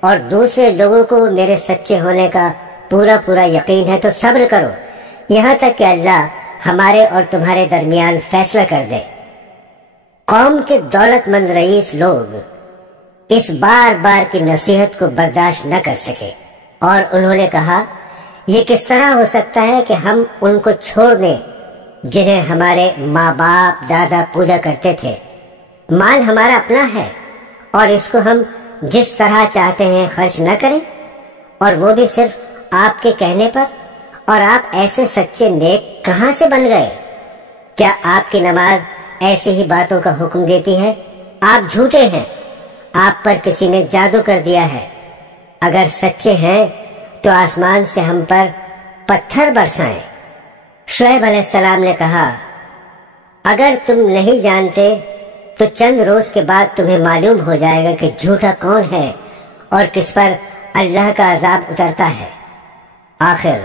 اور دوسرے لوگوں کو میرے سچے ہونے کا پورا یقین ہے تو صبر کرو، یہاں تک کہ اللہ ہمارے اور تمہارے درمیان فیصلہ کر دے۔ قوم کے دولت مند رئیس لوگ اس بار بار کی نصیحت کو برداشت نہ کر سکے، اور انہوں نے کہا یہ کس طرح ہو سکتا ہے کہ ہم ان کو چھوڑ دیں جنہیں ہمارے ماں باپ دادا پوجا کرتے تھے؟ مال ہمارا اپنا ہے اور اس کو ہم جس طرح چاہتے ہیں خرچ نہ کریں، اور وہ بھی صرف آپ کے کہنے پر؟ اور آپ ایسے سچے نیک کہاں سے بن گئے؟ کیا آپ کی نماز ایسی ہی باتوں کا حکم دیتی ہے؟ آپ جھوٹے ہیں، آپ پر کسی نے جادو کر دیا ہے۔ اگر سچے ہیں تو آسمان سے ہم پر پتھر برسائیں۔ شعیب علیہ السلام نے کہا اگر تم نہیں جانتے تو چند روز کے بعد تمہیں معلوم ہو جائے گا کہ جھوٹا کون ہے اور کس پر اللہ کا عذاب اترتا ہے۔ آخر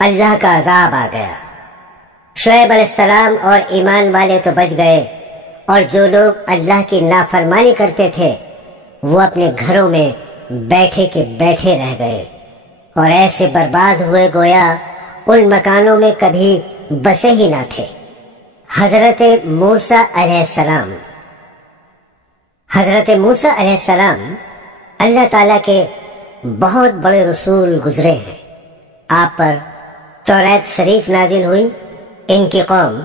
اللہ کا عذاب آ گیا۔ شعیب علیہ السلام اور ایمان والے تو بچ گئے، اور جو لوگ اللہ کی نافرمانی کرتے تھے وہ اپنے گھروں میں بیٹھے کے بیٹھے رہ گئے، اور ایسے برباد ہوئے گویا ان مکانوں میں کبھی بسے ہی نہ تھے۔ حضرت موسیٰ علیہ السلام۔ حضرت موسیٰ علیہ السلام اللہ تعالیٰ کے بہت بڑے رسول گزرے ہیں۔ آپ پر توریت شریف نازل ہوئی۔ ان کی قوم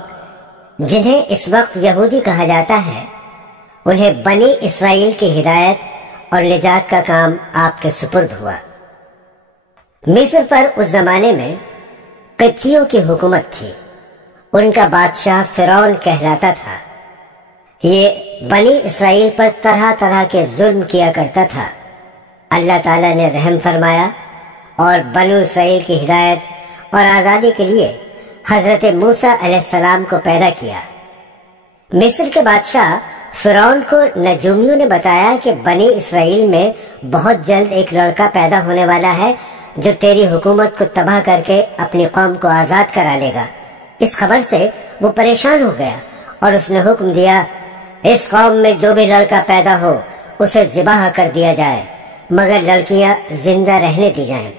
جنہیں اس وقت یہودی کہا جاتا ہے، انہیں بنی اسرائیل کی ہدایت اور نجات کا کام آپ کے سپرد ہوا۔ مصر پر اس زمانے میں قبطیوں کی حکومت تھی۔ ان کا بادشاہ فرعون کہلاتا تھا۔ یہ بنی اسرائیل پر طرح طرح کے ظلم کیا کرتا تھا۔ اللہ تعالیٰ نے رحم فرمایا اور بنو اسرائیل کی ہدایت اور آزادی کے لیے حضرت موسیٰ علیہ السلام کو پیدا کیا۔ مصر کے بادشاہ فرعون کو نجومیوں نے بتایا کہ بنی اسرائیل میں بہت جلد ایک لڑکا پیدا ہونے والا ہے جو تیری حکومت کو تباہ کر کے اپنی قوم کو آزاد کرا لے گا۔ اس خبر سے وہ پریشان ہو گیا اور اس نے حکم دیا، اس قوم میں جو بھی لڑکا پیدا ہو اسے ذبح کر دیا جائے، مگر لڑکیاں زندہ رہنے دی جائیں۔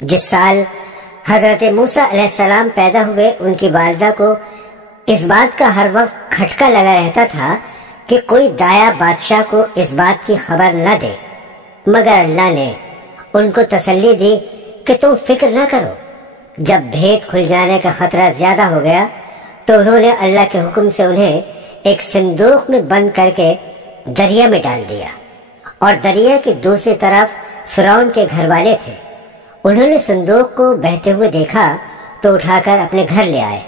جس سال حضرت موسیٰ علیہ السلام پیدا ہوئے، ان کی والدہ کو اس بات کا ہر وقت کھٹکا لگا رہتا تھا کہ کوئی دایا بادشاہ کو اس بات کی خبر نہ دے، مگر اللہ نے ان کو تسلی دی کہ تم فکر نہ کرو۔ جب بھیٹ کھل جانے کا خطرہ زیادہ ہو گیا تو انہوں نے اللہ کے حکم سے انہیں ایک صندوق میں بند کر کے دریا میں ڈال دیا، اور دریا کی دوسری طرف فرعون کے گھر والے تھے۔ انہوں نے صندوق کو بہتے ہوئے دیکھا تو اٹھا کر اپنے گھر لے آئے۔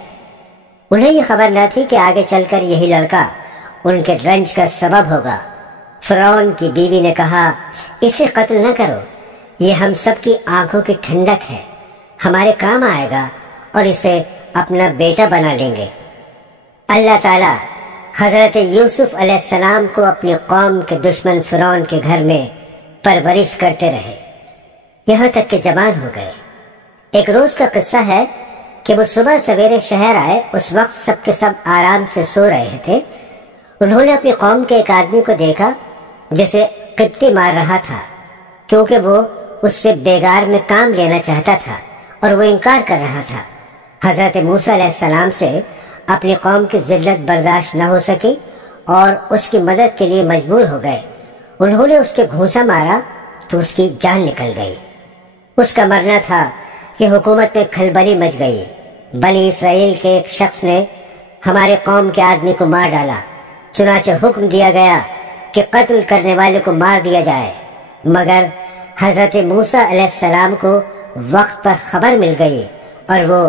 انہیں یہ خبر نہ تھی کہ آگے چل کر یہی لڑکا ان کے رنج کا سبب ہوگا۔ فرعون کی بیوی نے کہا، اسے قتل نہ کرو، یہ ہم سب کی آنکھوں کی ٹھنڈک ہے، ہمارے کام آئے گا اور اسے اپنا بیٹا بنا لیں گے۔ اللہ تعالیٰ حضرت یوسف علیہ السلام کو اپنی قوم کے دشمن فرعون کے گھر میں پرورش کرتے رہے، یہاں تک کہ جوان ہو گئے۔ ایک روز کا قصہ ہے کہ وہ صبح سویرے شہر آئے، اس وقت سب کے سب آرام سے سو رہے تھے۔ انہوں نے اپنی قوم کے ایک آدمی کو دیکھا جسے قبطی مار رہا تھا، کیونکہ وہ اس سے بیگار میں کام لینا چاہتا تھا اور وہ انکار کر رہا تھا۔ حضرت موسیٰ علیہ السلام سے اپنی قوم کی ذلت برداشت نہ ہو سکی اور اس کی مدد کے لیے مجبور ہو گئے۔ انہوں نے اس کے گھونسا مارا تو اس کی جان نکل گئی۔ اس کا مرنا تھا کہ حکومت میں کھلبلی مچ گئی۔ بنی اسرائیل کے ایک شخص نے ہمارے قوم کے آدمی کو مار ڈالا، چنانچہ حکم دیا گیا کہ قتل کرنے والے کو مار دیا جائے، مگر حضرت موسیٰ علیہ السلام کو وقت پر خبر مل گئی اور وہ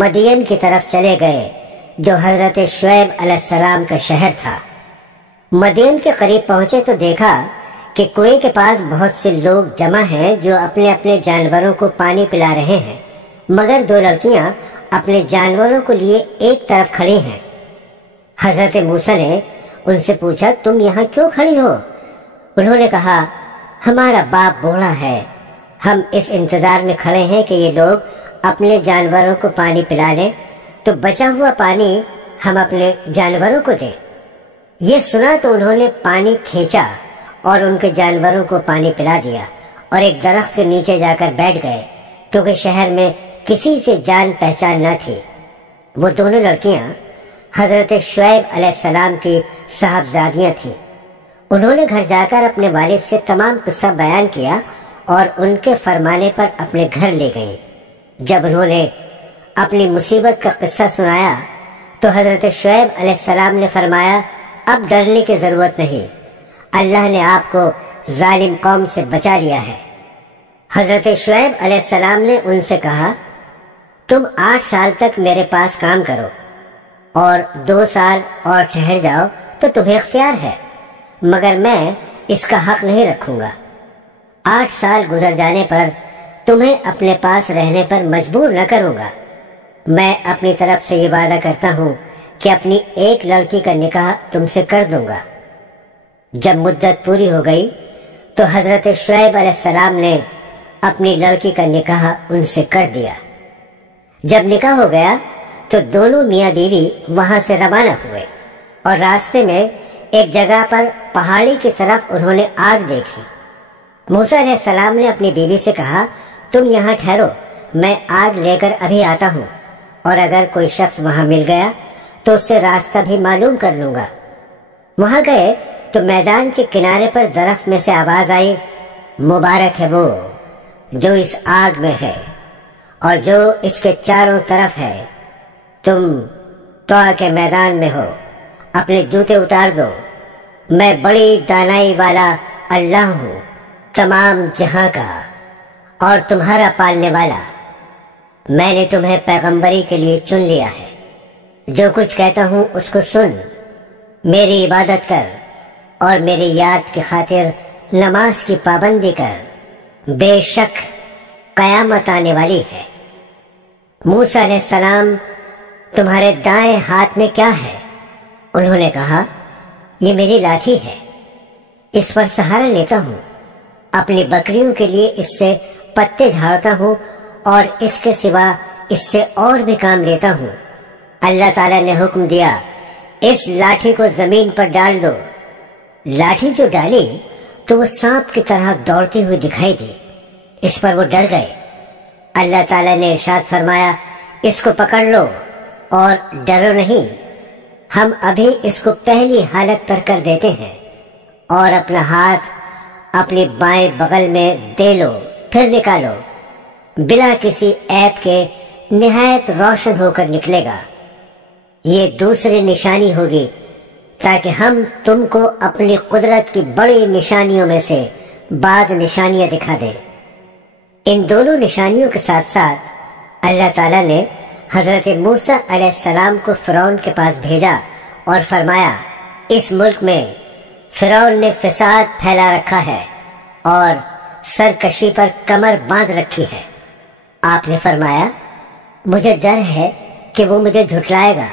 مدین کی طرف چلے گئے جو حضرت شعیب علیہ السلام کا شہر تھا۔ مدین کے قریب پہنچے تو دیکھا کہ کنویں کے پاس بہت سے لوگ جمع ہیں جو اپنے اپنے جانوروں کو پانی پلا رہے ہیں، مگر دو لڑکیاں اپنے جانوروں کو لیے ایک طرف کھڑی ہیں۔ حضرت موسیٰ نے ان سے پوچھا، تم یہاں کیوں کھڑی ہو؟ انہوں نے کہا، ہمارا باپ بوڑھا ہے، ہم اس انتظار میں کھڑے ہیں کہ یہ لوگ اپنے جانوروں کو پانی پلا لیں تو بچا ہوا پانی ہم اپنے جانوروں کو دیں۔ یہ سنا تو انہوں نے پانی کھینچا اور ان کے جانوروں کو پانی پلا دیا اور ایک درخت کے نیچے جا کر بیٹھ گئے، کیونکہ شہر میں کسی سے جان پہچان نہ تھی۔ وہ دونوں لڑکیاں حضرت شعیب علیہ السلام کی صاحبزادیاں تھیں۔ انہوں نے گھر جا کر اپنے والد سے تمام قصہ بیان کیا اور ان کے فرمانے پر اپنے گھر لے گئیں۔ جب انہوں نے اپنی مصیبت کا قصہ سنایا تو حضرت شعیب علیہ السلام نے فرمایا، اب ڈرنے کی ضرورت نہیں، اللہ نے آپ کو ظالم قوم سے بچا لیا ہے۔ حضرت شعیب علیہ السلام نے ان سے کہا، تم 8 سال تک میرے پاس کام کرو اور 2 سال اور ٹھہر جاؤ تو تمہیں اختیار ہے، مگر میں اس کا حق نہیں رکھوں گا۔ 8 سال گزر جانے پر تمہیں اپنے پاس رہنے پر مجبور نہ کروں گا۔ میں اپنی طرف سے یہ وعدہ کرتا ہوں کہ اپنی ایک لڑکی کا نکاح تم سے کر دوں گا۔ جب مدت پوری ہو گئی تو حضرت شعیب علیہ السلام نے اپنی لڑکی کا نکاح ان سے کر دیا۔ جب نکاح ہو گیا تو دونوں میاں بیوی وہاں سے روانہ ہوئے اور راستے میں ایک جگہ پر پہاڑی کی طرف انہوں نے آگ دیکھی۔ موسیٰ علیہ السلام نے اپنی بیوی سے کہا، تم یہاں ٹھہرو، میں آگ لے کر ابھی آتا ہوں، اور اگر کوئی شخص وہاں مل گیا تو اس سے راستہ بھی معلوم کر لوں گا۔ وہاں گئے تو میدان کے کنارے پر درخت میں سے آواز آئی، مبارک ہے وہ جو اس آگ میں ہے اور جو اس کے چاروں طرف ہے۔ تم طوع کے میدان میں ہو، اپنے جوتے اتار دو، میں بڑی دانائی والا اللہ ہوں، تمام جہاں کا اور تمہارا پالنے والا۔ میں نے تمہیں پیغمبری کے لیے چن لیا ہے، جو کچھ کہتا ہوں اس کو سن۔ میری عبادت کر اور میری یاد کی خاطر نماز کی پابندی کر، بے شک قیامت آنے والی ہے۔ موسیٰ علیہ السلام، تمہارے دائیں ہاتھ میں کیا ہے؟ انہوں نے کہا، یہ میری لاٹھی ہے، اس پر سہارا لیتا ہوں، اپنی بکریوں کے لیے اس سے پتے جھاڑتا ہوں اور اس کے سوا اس سے اور بھی کام لیتا ہوں۔ اللہ تعالیٰ نے حکم دیا، اس لاٹھی کو زمین پر ڈال دو۔ لاٹھی جو ڈالی تو وہ سانپ کی طرح دوڑتی ہوئی دکھائی دی۔ اس پر وہ ڈر گئے۔ اللہ تعالیٰ نے ارشاد فرمایا، اس کو پکڑ لو اور ڈرو نہیں، ہم ابھی اس کو پہلی حالت پر کر دیتے ہیں، اور اپنا ہاتھ اپنی بائیں بغل میں دے لو، پھر نکالو، بلا کسی عیب کے نہایت روشن ہو کر نکلے گا۔ یہ دوسری نشانی ہوگی تاکہ ہم تم کو اپنی قدرت کی بڑی نشانیوں میں سے بعض نشانیاں دکھا دیں۔ ان دونوں نشانیوں کے ساتھ ساتھ اللہ تعالیٰ نے حضرت موسیٰ علیہ السلام کو فرعون کے پاس بھیجا اور فرمایا، اس ملک میں فرعون نے فساد پھیلا رکھا ہے اور سرکشی پر کمر باندھ رکھی ہے۔ آپ نے فرمایا، مجھے ڈر ہے کہ وہ مجھے جھٹلائے گا،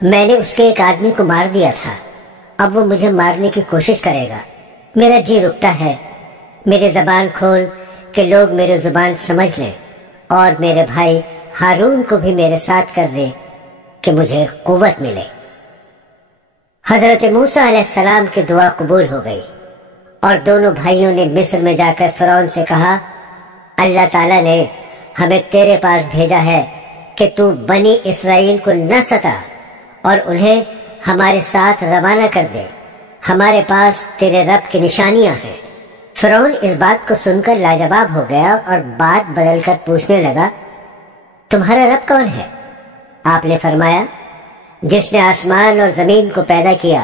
میں نے اس کے ایک آدمی کو مار دیا تھا، اب وہ مجھے مارنے کی کوشش کرے گا، میرا جی رکتا ہے، میری زبان کھول کہ لوگ میری زبان سمجھ لیں، اور میرے بھائی ہارون کو بھی میرے ساتھ کر دے کہ مجھے قوت ملے۔ حضرت موسیٰ علیہ السلام کی دعا قبول ہو گئی، اور دونوں بھائیوں نے مصر میں جا کر فرعون سے کہا، اللہ تعالیٰ نے ہمیں تیرے پاس بھیجا ہے کہ تو بنی اسرائیل کو نہ ستا اور انہیں ہمارے ساتھ روانہ کر دے، ہمارے پاس تیرے رب کی نشانیاں ہیں۔ فرعون اس بات کو سن کر لاجواب ہو گیا اور بات بدل کر پوچھنے لگا، تمہارا رب کون ہے؟ آپ نے فرمایا، جس نے آسمان اور زمین کو پیدا کیا،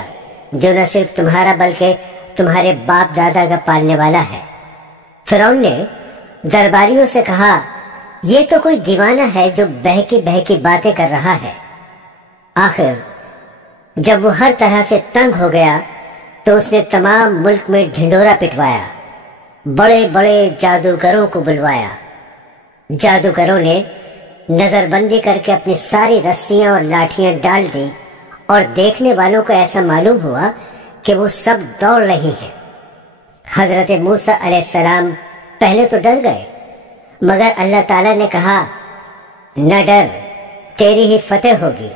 جو نہ صرف تمہارا بلکہ تمہارے باپ دادا کا پالنے والا ہے۔ فرعون نے درباریوں سے کہا، یہ تو کوئی دیوانہ ہے جو بہکی بہکی باتیں کر رہا ہے۔ آخر جب وہ ہر طرح سے تنگ ہو گیا تو اس نے تمام ملک میں ڈھنڈورا پٹوایا، بڑے بڑے جادوگروں کو بلوایا۔ جادوگروں نے نظر بندی کر کے اپنی ساری رسیاں اور لاٹھیاں ڈال دی، اور دیکھنے والوں کو ایسا معلوم ہوا کہ وہ سب دوڑ رہی ہیں۔ حضرت موسیٰ علیہ السلام پہلے تو ڈر گئے، مگر اللہ تعالیٰ نے کہا، نہ ڈر، تیری ہی فتح ہوگی،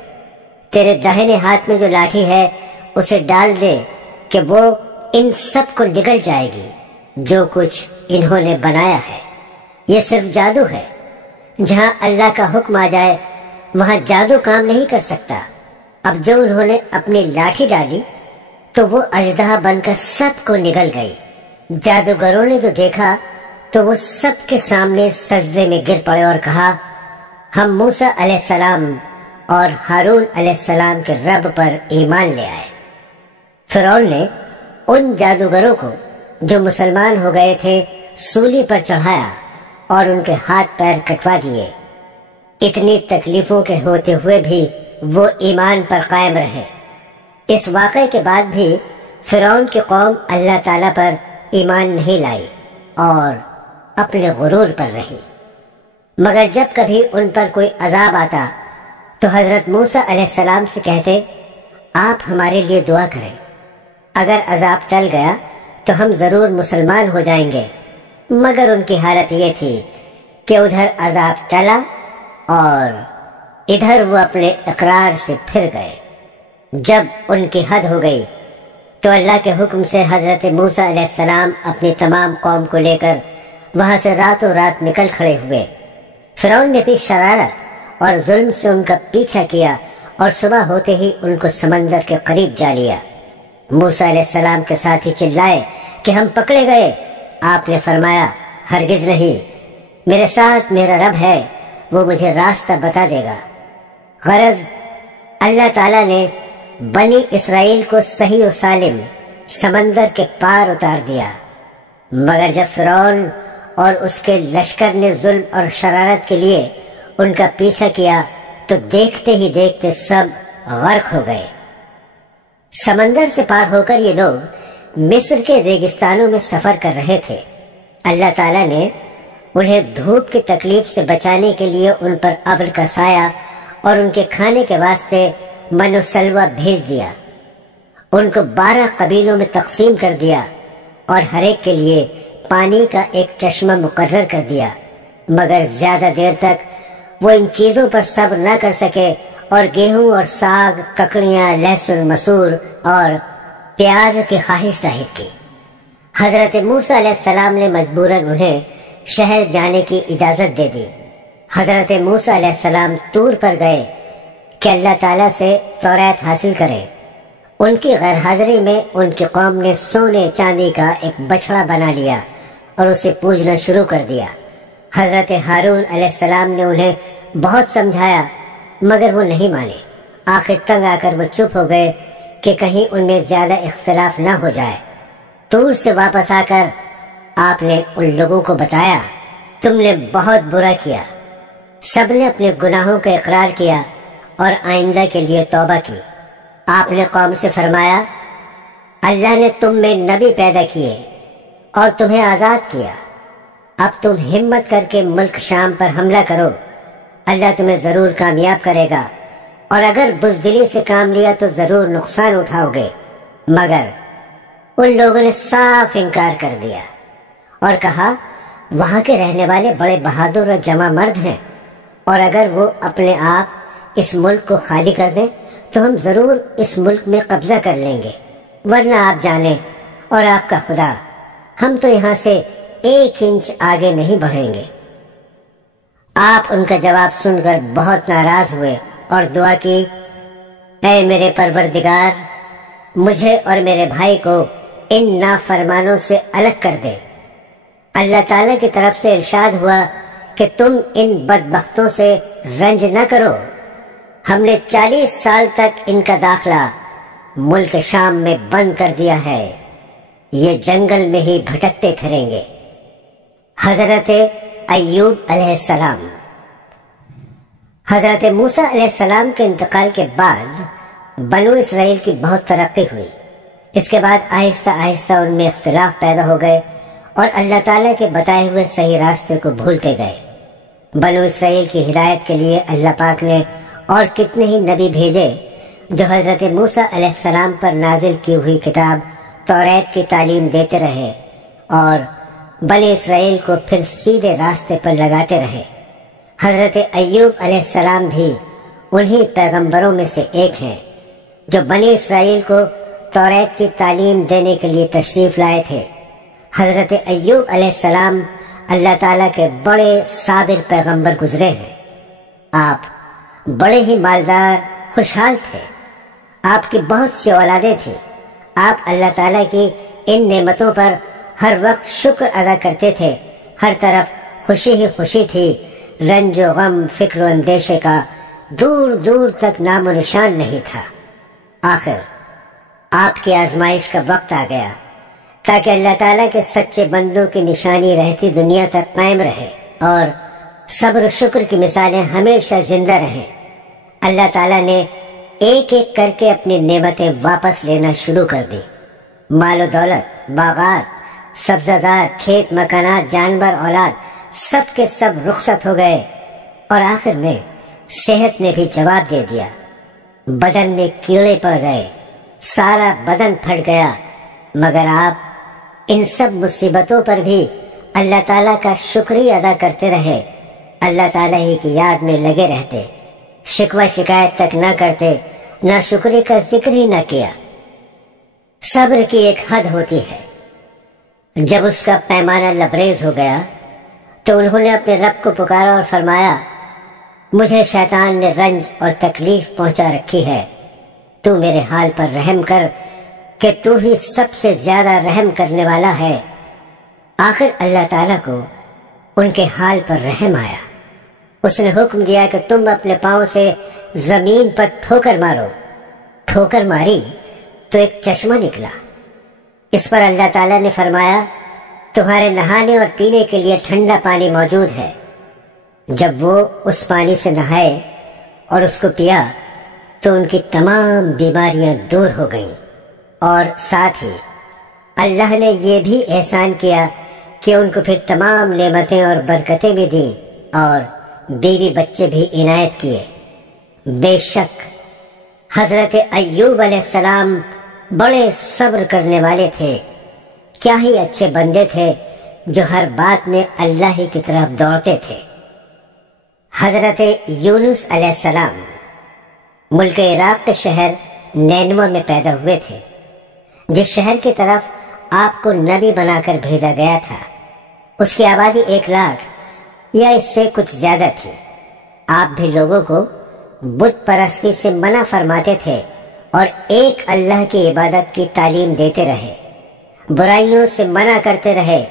تیرے داہنے ہاتھ میں جو لاٹھی ہے اسے ڈال دے کہ وہ ان سب کو نگل جائے گی جو کچھ انہوں نے بنایا ہے۔ یہ صرف جادو ہے، جہاں اللہ کا حکم آ جائے وہاں جادو کام نہیں کر سکتا۔ اب جو انہوں نے اپنی لاٹھی ڈالی تو وہ اژدہا بن کر سب کو نگل گئی۔ جادوگروں نے جو دیکھا تو وہ سب کے سامنے سجدے میں گر پڑے اور کہا، ہم موسیٰ علیہ السلام اور ہارون علیہ السلام کے رب پر ایمان لے آئے۔ فرعون نے ان جادوگروں کو جو مسلمان ہو گئے تھے سولی پر چڑھایا اور ان کے ہاتھ پیر کٹوا دیے۔ اتنی تکلیفوں کے ہوتے ہوئے بھی وہ ایمان پر قائم رہے۔ اس واقعے کے بعد بھی فرعون کی قوم اللہ تعالیٰ پر ایمان نہیں لائی اور اپنے غرور پر رہی، مگر جب کبھی ان پر کوئی عذاب آتا تو حضرت موسیٰ علیہ السلام سے کہتے، آپ ہمارے لیے دعا کریں، اگر عذاب ٹل گیا تو ہم ضرور مسلمان ہو جائیں گے۔ مگر ان کی حالت یہ تھی کہ ادھر عذاب ٹلا اور ادھر وہ اپنے اقرار سے پھر گئے۔ جب ان کی حد ہو گئی تو اللہ کے حکم سے حضرت موسیٰ علیہ السلام اپنی تمام قوم کو لے کر وہاں سے راتوں رات نکل کھڑے ہوئے۔ فرعون نے بھی شرارت اور ظلم سے ان کا پیچھا کیا اور صبح ہوتے ہی ان کو سمندر کے قریب جا لیا۔ موسیٰ علیہ السلام کے ساتھی چلائے کہ ہم پکڑے گئے۔ آپ نے فرمایا، ہرگز نہیں، میرے ساتھ میرا رب ہے، وہ مجھے راستہ بتا دے گا۔ غرض اللہ تعالیٰ نے بنی اسرائیل کو صحیح و سالم سمندر کے پار اتار دیا، مگر جب فرعون اور اس کے لشکر نے ظلم اور شرارت کے لیے ان کا پیچھا کیا تو دیکھتے ہی دیکھتے سب غرق ہو گئے۔ سمندر سے پار ہو کر یہ لوگ مصر کے ریگستانوں میں سفر کر رہے تھے۔ اللہ تعالیٰ نے انہیں دھوپ کی تکلیف سے بچانے کے لیے ان پر ابر کا سایہ اور ان کے کھانے کے واسطے من و سلوہ بھیج دیا۔ ان کو 12 قبیلوں میں تقسیم کر دیا اور ہر ایک کے لیے پانی کا ایک چشمہ مقرر کر دیا، مگر زیادہ دیر تک وہ ان چیزوں پر صبر نہ کر سکے اور گیہوں اور ساگ، ککڑیاں، لہسن، مسور اور پیاز کی خواہش ظاہر کی۔ حضرت موسیٰ علیہ السلام نے مجبوراً انہیں شہر جانے کی اجازت دے دی۔ حضرت موسیٰ علیہ السلام طور پر گئے کہ اللہ تعالیٰ سے تورات حاصل کریں۔ ان کی غیر حاضری میں ان کی قوم نے سونے چاندی کا ایک بچھڑا بنا لیا اور اسے پوجنا شروع کر دیا۔ حضرت ہارون علیہ السلام نے انہیں بہت سمجھایا مگر وہ نہیں مانے۔ آخر تنگ آ کر وہ چپ ہو گئے کہ کہیں ان میں زیادہ اختلاف نہ ہو جائے۔ طور سے واپس آ کر آپ نے ان لوگوں کو بتایا، تم نے بہت برا کیا۔ سب نے اپنے گناہوں کا اقرار کیا اور آئندہ کے لیے توبہ کی۔ آپ نے قوم سے فرمایا، اللہ نے تم میں نبی پیدا کیے اور تمہیں آزاد کیا، اب تم ہمت کر کے ملک شام پر حملہ کرو، اللہ تمہیں ضرور کامیاب کرے گا، اور اگر بزدلی سے کام لیا تو ضرور نقصان اٹھاؤ گے۔ مگر ان لوگوں نے صاف انکار کر دیا اور کہا، وہاں کے رہنے والے بڑے بہادر اور جمع مرد ہیں، اور اگر وہ اپنے آپ اس ملک کو خالی کر دیں تو ہم ضرور اس ملک میں قبضہ کر لیں گے، ورنہ آپ جانیں اور آپ کا خدا، ہم تو یہاں سے 1 انچ آگے نہیں بڑھیں گے۔ آپ ان کا جواب سن کر بہت ناراض ہوئے اور دعا کی، اے میرے پروردگار، مجھے اور میرے بھائی کو ان نافرمانوں سے الگ کر دے۔ اللہ تعالیٰ کی طرف سے ارشاد ہوا کہ تم ان بدبختوں سے رنج نہ کرو، ہم نے 40 سال تک ان کا داخلہ ملک شام میں بند کر دیا ہے، یہ جنگل میں ہی بھٹکتے پھریں گے۔ حضرت ایوب علیہ السلام۔ حضرت موسیٰ علیہ السلام کے انتقال کے بعد بنو اسرائیل کی بہت ترقی ہوئی۔ اس کے بعد آہستہ آہستہ ان میں اختلاف پیدا ہو گئے اور اللہ تعالیٰ کے بتائے ہوئے صحیح راستے کو بھولتے گئے۔ بنو اسرائیل کی ہدایت کے لیے اللہ پاک نے اور کتنے ہی نبی بھیجے جو حضرت موسیٰ علیہ السلام پر نازل کی ہوئی کتاب تورات کی تعلیم دیتے رہے اور بنی اسرائیل کو پھر سیدھے راستے پر لگاتے رہے۔ حضرت ایوب علیہ السلام بھی انہی پیغمبروں میں سے ایک ہیں جو بنی اسرائیل کو تورات کی تعلیم دینے کے لیے تشریف لائے تھے۔ حضرت ایوب علیہ السلام اللہ تعالیٰ کے بڑے صابر پیغمبر گزرے ہیں۔ آپ بڑے ہی مالدار خوشحال تھے، آپ کی بہت سی اولادیں تھیں۔ آپ اللہ تعالیٰ کی ان نعمتوں پر ہر وقت شکر ادا کرتے تھے، ہر طرف خوشی ہی خوشی تھی، رنج و غم، فکر و اندیشے کا دور دور تک نام و نشان نہیں تھا۔ آخر آپ کی آزمائش کا وقت آ گیا تاکہ اللہ تعالیٰ کے سچے بندوں کی نشانی رہتی دنیا تک قائم رہے اور صبر و شکر کی مثالیں ہمیشہ زندہ رہیں۔ اللہ تعالیٰ نے ایک ایک کر کے اپنی نعمتیں واپس لینا شروع کر دی۔ مال و دولت، باغات، سبزہ زار، کھیت مکانات، جانور، اولاد، سب کے سب رخصت ہو گئے اور آخر میں صحت نے بھی جواب دے دیا۔ بدن میں کیڑے پڑ گئے، سارا بدن پھٹ گیا، مگر آپ ان سب مصیبتوں پر بھی اللہ تعالیٰ کا شکریہ ادا کرتے رہے، اللہ تعالیٰ ہی کی یاد میں لگے رہتے، شکوہ شکایت تک نہ کرتے، نہ شکری کا ذکر ہی نہ کیا۔ صبر کی ایک حد ہوتی ہے، جب اس کا پیمانہ لبریز ہو گیا تو انہوں نے اپنے رب کو پکارا اور فرمایا، مجھے شیطان نے رنج اور تکلیف پہنچا رکھی ہے، تو میرے حال پر رحم کر کہ تو ہی سب سے زیادہ رحم کرنے والا ہے۔ آخر اللہ تعالیٰ کو ان کے حال پر رحم آیا، اس نے حکم دیا کہ تم اپنے پاؤں سے زمین پر ٹھوکر مارو۔ ٹھوکر ماری تو ایک چشمہ نکلا۔ اس پر اللہ تعالیٰ نے فرمایا، تمہارے نہانے اور پینے کے لیے ٹھنڈا پانی موجود ہے۔ جب وہ اس پانی سے نہائے اور اس کو پیا تو ان کی تمام بیماریاں دور ہو گئیں۔ اور ساتھ ہی اللہ نے یہ بھی احسان کیا کہ ان کو پھر تمام نعمتیں اور برکتیں بھی دیں اور بیوی بچے بھی عنایت کیے۔ بے شک حضرت ایوب علیہ السلام بڑے صبر کرنے والے تھے، کیا ہی اچھے بندے تھے جو ہر بات میں اللہ ہی کی طرف دوڑتے تھے۔ حضرت یونس علیہ السلام ملک عراق کے شہر نینوے میں پیدا ہوئے تھے، جس شہر کی طرف آپ کو نبی بنا کر بھیجا گیا تھا۔ اس کی آبادی 1 لاکھ یا اس سے کچھ زیادہ تھی۔ آپ بھی لوگوں کو بت پرستی سے منع فرماتے تھے اور ایک اللہ کی عبادت کی تعلیم دیتے رہے، برائیوں سے منع کرتے رہے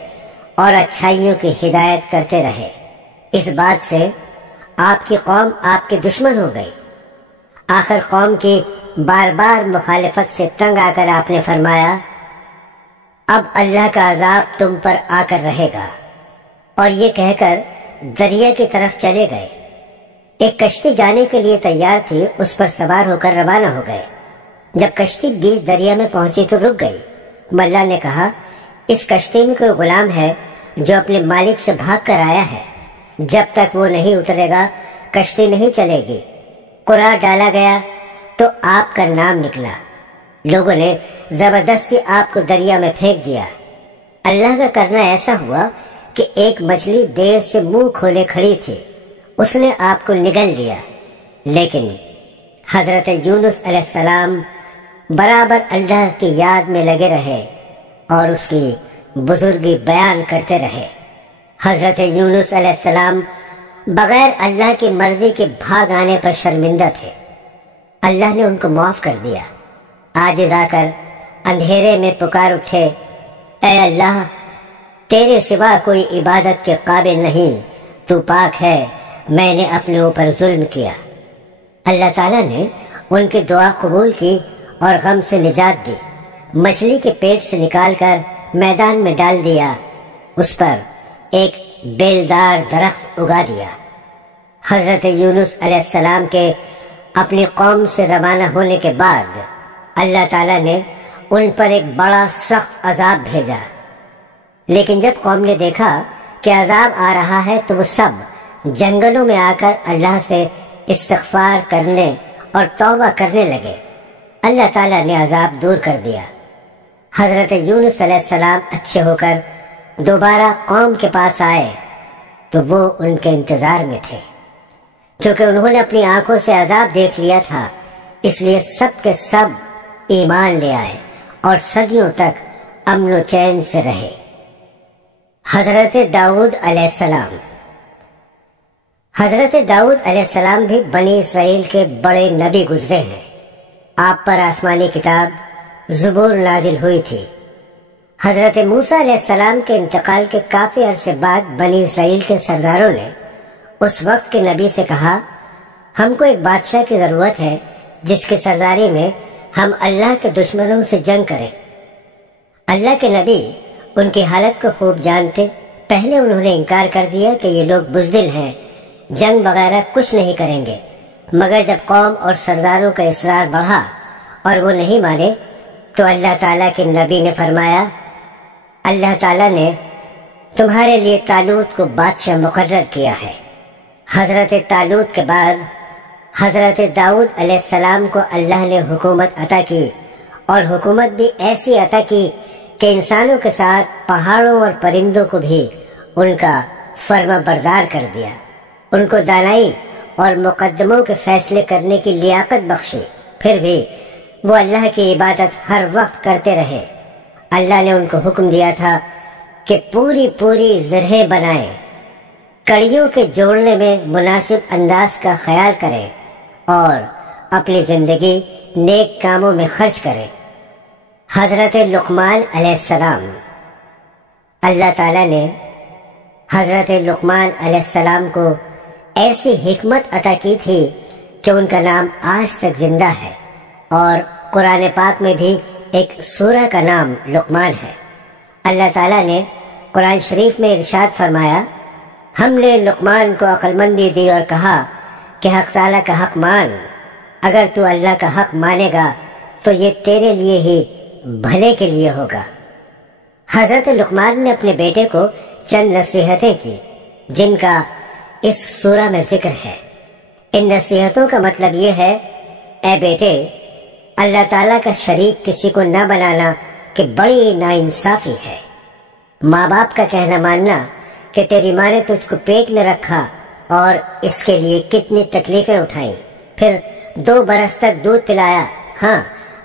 اور اچھائیوں کی ہدایت کرتے رہے۔ اس بات سے آپ کی قوم آپ کے دشمن ہو گئی۔ آخر قوم کی بار بار مخالفت سے تنگ آ کر آپ نے فرمایا، اب اللہ کا عذاب تم پر آ کر رہے گا، اور یہ کہہ کر دریا کی طرف چلے گئے۔ ایک کشتی جانے کے لیے تیار تھی، اس پر سوار ہو کر روانہ ہو گئے۔ جب کشتی بیچ دریا میں پہنچی تو رک گئی۔ ملا نے کہا، اس کشتی میں کوئی غلام ہے جو اپنے مالک سے بھاگ کر آیا ہے، جب تک وہ نہیں اترے گا کشتی نہیں چلے گی۔ قرعہ ڈالا گیا تو آپ کا نام نکلا۔ لوگوں نے زبردستی آپ کو دریا میں پھینک دیا۔ اللہ کا کرنا ایسا ہوا کہ ایک مچھلی دیر سے منہ کھولے کھڑی تھی، اس نے آپ کو نگل لیا، لیکن حضرت یونس علیہ السلام برابر اللہ کی یاد میں لگے رہے اور اس کی بزرگی بیان کرتے رہے۔ حضرت یونس علیہ السلام بغیر اللہ کی مرضی کے بھاگ آنے پر شرمندہ تھے۔ اللہ نے ان کو معاف کر دیا۔ عاجز آ کر اندھیرے میں پکار اٹھے، اے اللہ، تیرے سوا کوئی عبادت کے قابل نہیں، تو پاک ہے، میں نے اپنے اوپر ظلم کیا۔ اللہ تعالیٰ نے ان کی دعا قبول کی اور غم سے نجات دی۔ مچھلی کے پیٹ سے نکال کر میدان میں ڈال دیا، اس پر ایک بیلدار درخت اگا دیا۔ حضرت یونس علیہ السلام کے اپنی قوم سے روانہ ہونے کے بعد اللہ تعالیٰ نے ان پر ایک بڑا سخت عذاب بھیجا، لیکن جب قوم نے دیکھا کہ عذاب آ رہا ہے تو وہ سب جنگلوں میں آ کر اللہ سے استغفار کرنے اور توبہ کرنے لگے۔ اللہ تعالیٰ نے عذاب دور کر دیا۔ حضرت یونس علیہ السلام اچھے ہو کر دوبارہ قوم کے پاس آئے تو وہ ان کے انتظار میں تھے۔ چونکہ انہوں نے اپنی آنکھوں سے عذاب دیکھ لیا تھا، اس لیے سب کے سب ایمان لے آئے اور صدیوں تک امن و چین سے رہے۔ حضرت داؤد علیہ السلام حضرت داؤد علیہ السلام بھی بنی اسرائیل کے بڑے نبی گزرے ہیں۔ آپ پر آسمانی کتاب زبور نازل ہوئی تھی۔ حضرت موسیٰ علیہ السلام کے انتقال کے کافی عرصے بعد بنی اسرائیل کے سرداروں نے اس وقت کے نبی سے کہا، ہم کو ایک بادشاہ کی ضرورت ہے جس کی سرداری میں ہم اللہ کے دشمنوں سے جنگ کریں۔ اللہ کے نبی ان کی حالت کو خوب جانتے، پہلے انہوں نے انکار کر دیا کہ یہ لوگ بزدل ہیں، جنگ وغیرہ کچھ نہیں کریں گے، مگر جب قوم اور سرداروں کا اصرار بڑھا اور وہ نہیں مانے تو اللہ تعالیٰ کے نبی نے فرمایا، اللہ تعالیٰ نے تمہارے لیے طالوت کو بادشاہ مقرر کیا ہے۔ حضرت طالوت کے بعد حضرت داؤد علیہ السلام کو اللہ نے حکومت عطا کی، اور حکومت بھی ایسی عطا کی کہ انسانوں کے ساتھ پہاڑوں اور پرندوں کو بھی ان کا فرما بردار کر دیا۔ ان کو دانائی اور مقدموں کے فیصلے کرنے کی لیاقت بخشی، پھر بھی وہ اللہ کی عبادت ہر وقت کرتے رہے۔ اللہ نے ان کو حکم دیا تھا کہ پوری زرہیں بنائیں، کڑیوں کے جوڑنے میں مناسب انداز کا خیال کریں اور اپنی زندگی نیک کاموں میں خرچ کریں۔ حضرت لقمان علیہ السلام اللہ تعالیٰ نے حضرت لقمان علیہ السلام کو ایسی حکمت عطا کی تھی کہ ان کا نام آج تک زندہ ہے، اور قرآن پاک میں بھی ایک سورہ کا نام لقمان ہے۔ اللہ تعالیٰ نے قرآن شریف میں ارشاد فرمایا، ہم نے لقمان کو عقل مندی دی اور کہا کہ حق تعالیٰ کا حق مان، اگر تو اللہ کا حق مانے گا تو یہ تیرے لیے ہی بھلے کے لیے ہوگا۔ حضرت لقمان نے اپنے بیٹے کو چند نصیحتیں کی جن کا اس سورہ میں ذکر ہے۔ ان نصیحتوں کا مطلب یہ ہے، اے بیٹے، اللہ تعالیٰ کا شریک کسی کو نہ بنانا کہ بڑی ناانصافی ہے۔ ماں باپ کا کہنا ماننا کہ تیری ماں نے تجھ کو پیٹ میں رکھا اور اس کے لیے کتنی تکلیفیں اٹھائیں، پھر 2 برس تک دودھ پلایا۔ ہاں،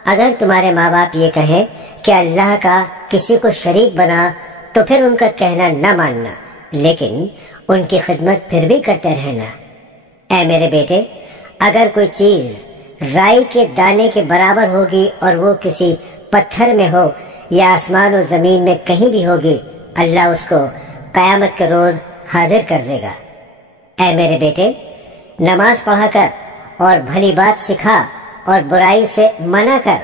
اگر تمہارے ماں باپ یہ کہیں کہ اللہ کا کسی کو شریک بنا تو پھر ان کا کہنا نہ ماننا، لیکن ان کی خدمت پھر بھی کرتے رہنا۔ اے میرے بیٹے، اگر کوئی چیز رائی کے دانے کے برابر ہوگی اور وہ کسی پتھر میں ہو یا آسمان و زمین میں کہیں بھی ہوگی، اللہ اس کو قیامت کے روز حاضر کر دے گا۔ اے میرے بیٹے، نماز پڑھا کر اور بھلی بات سکھا اور برائی سے منع کر،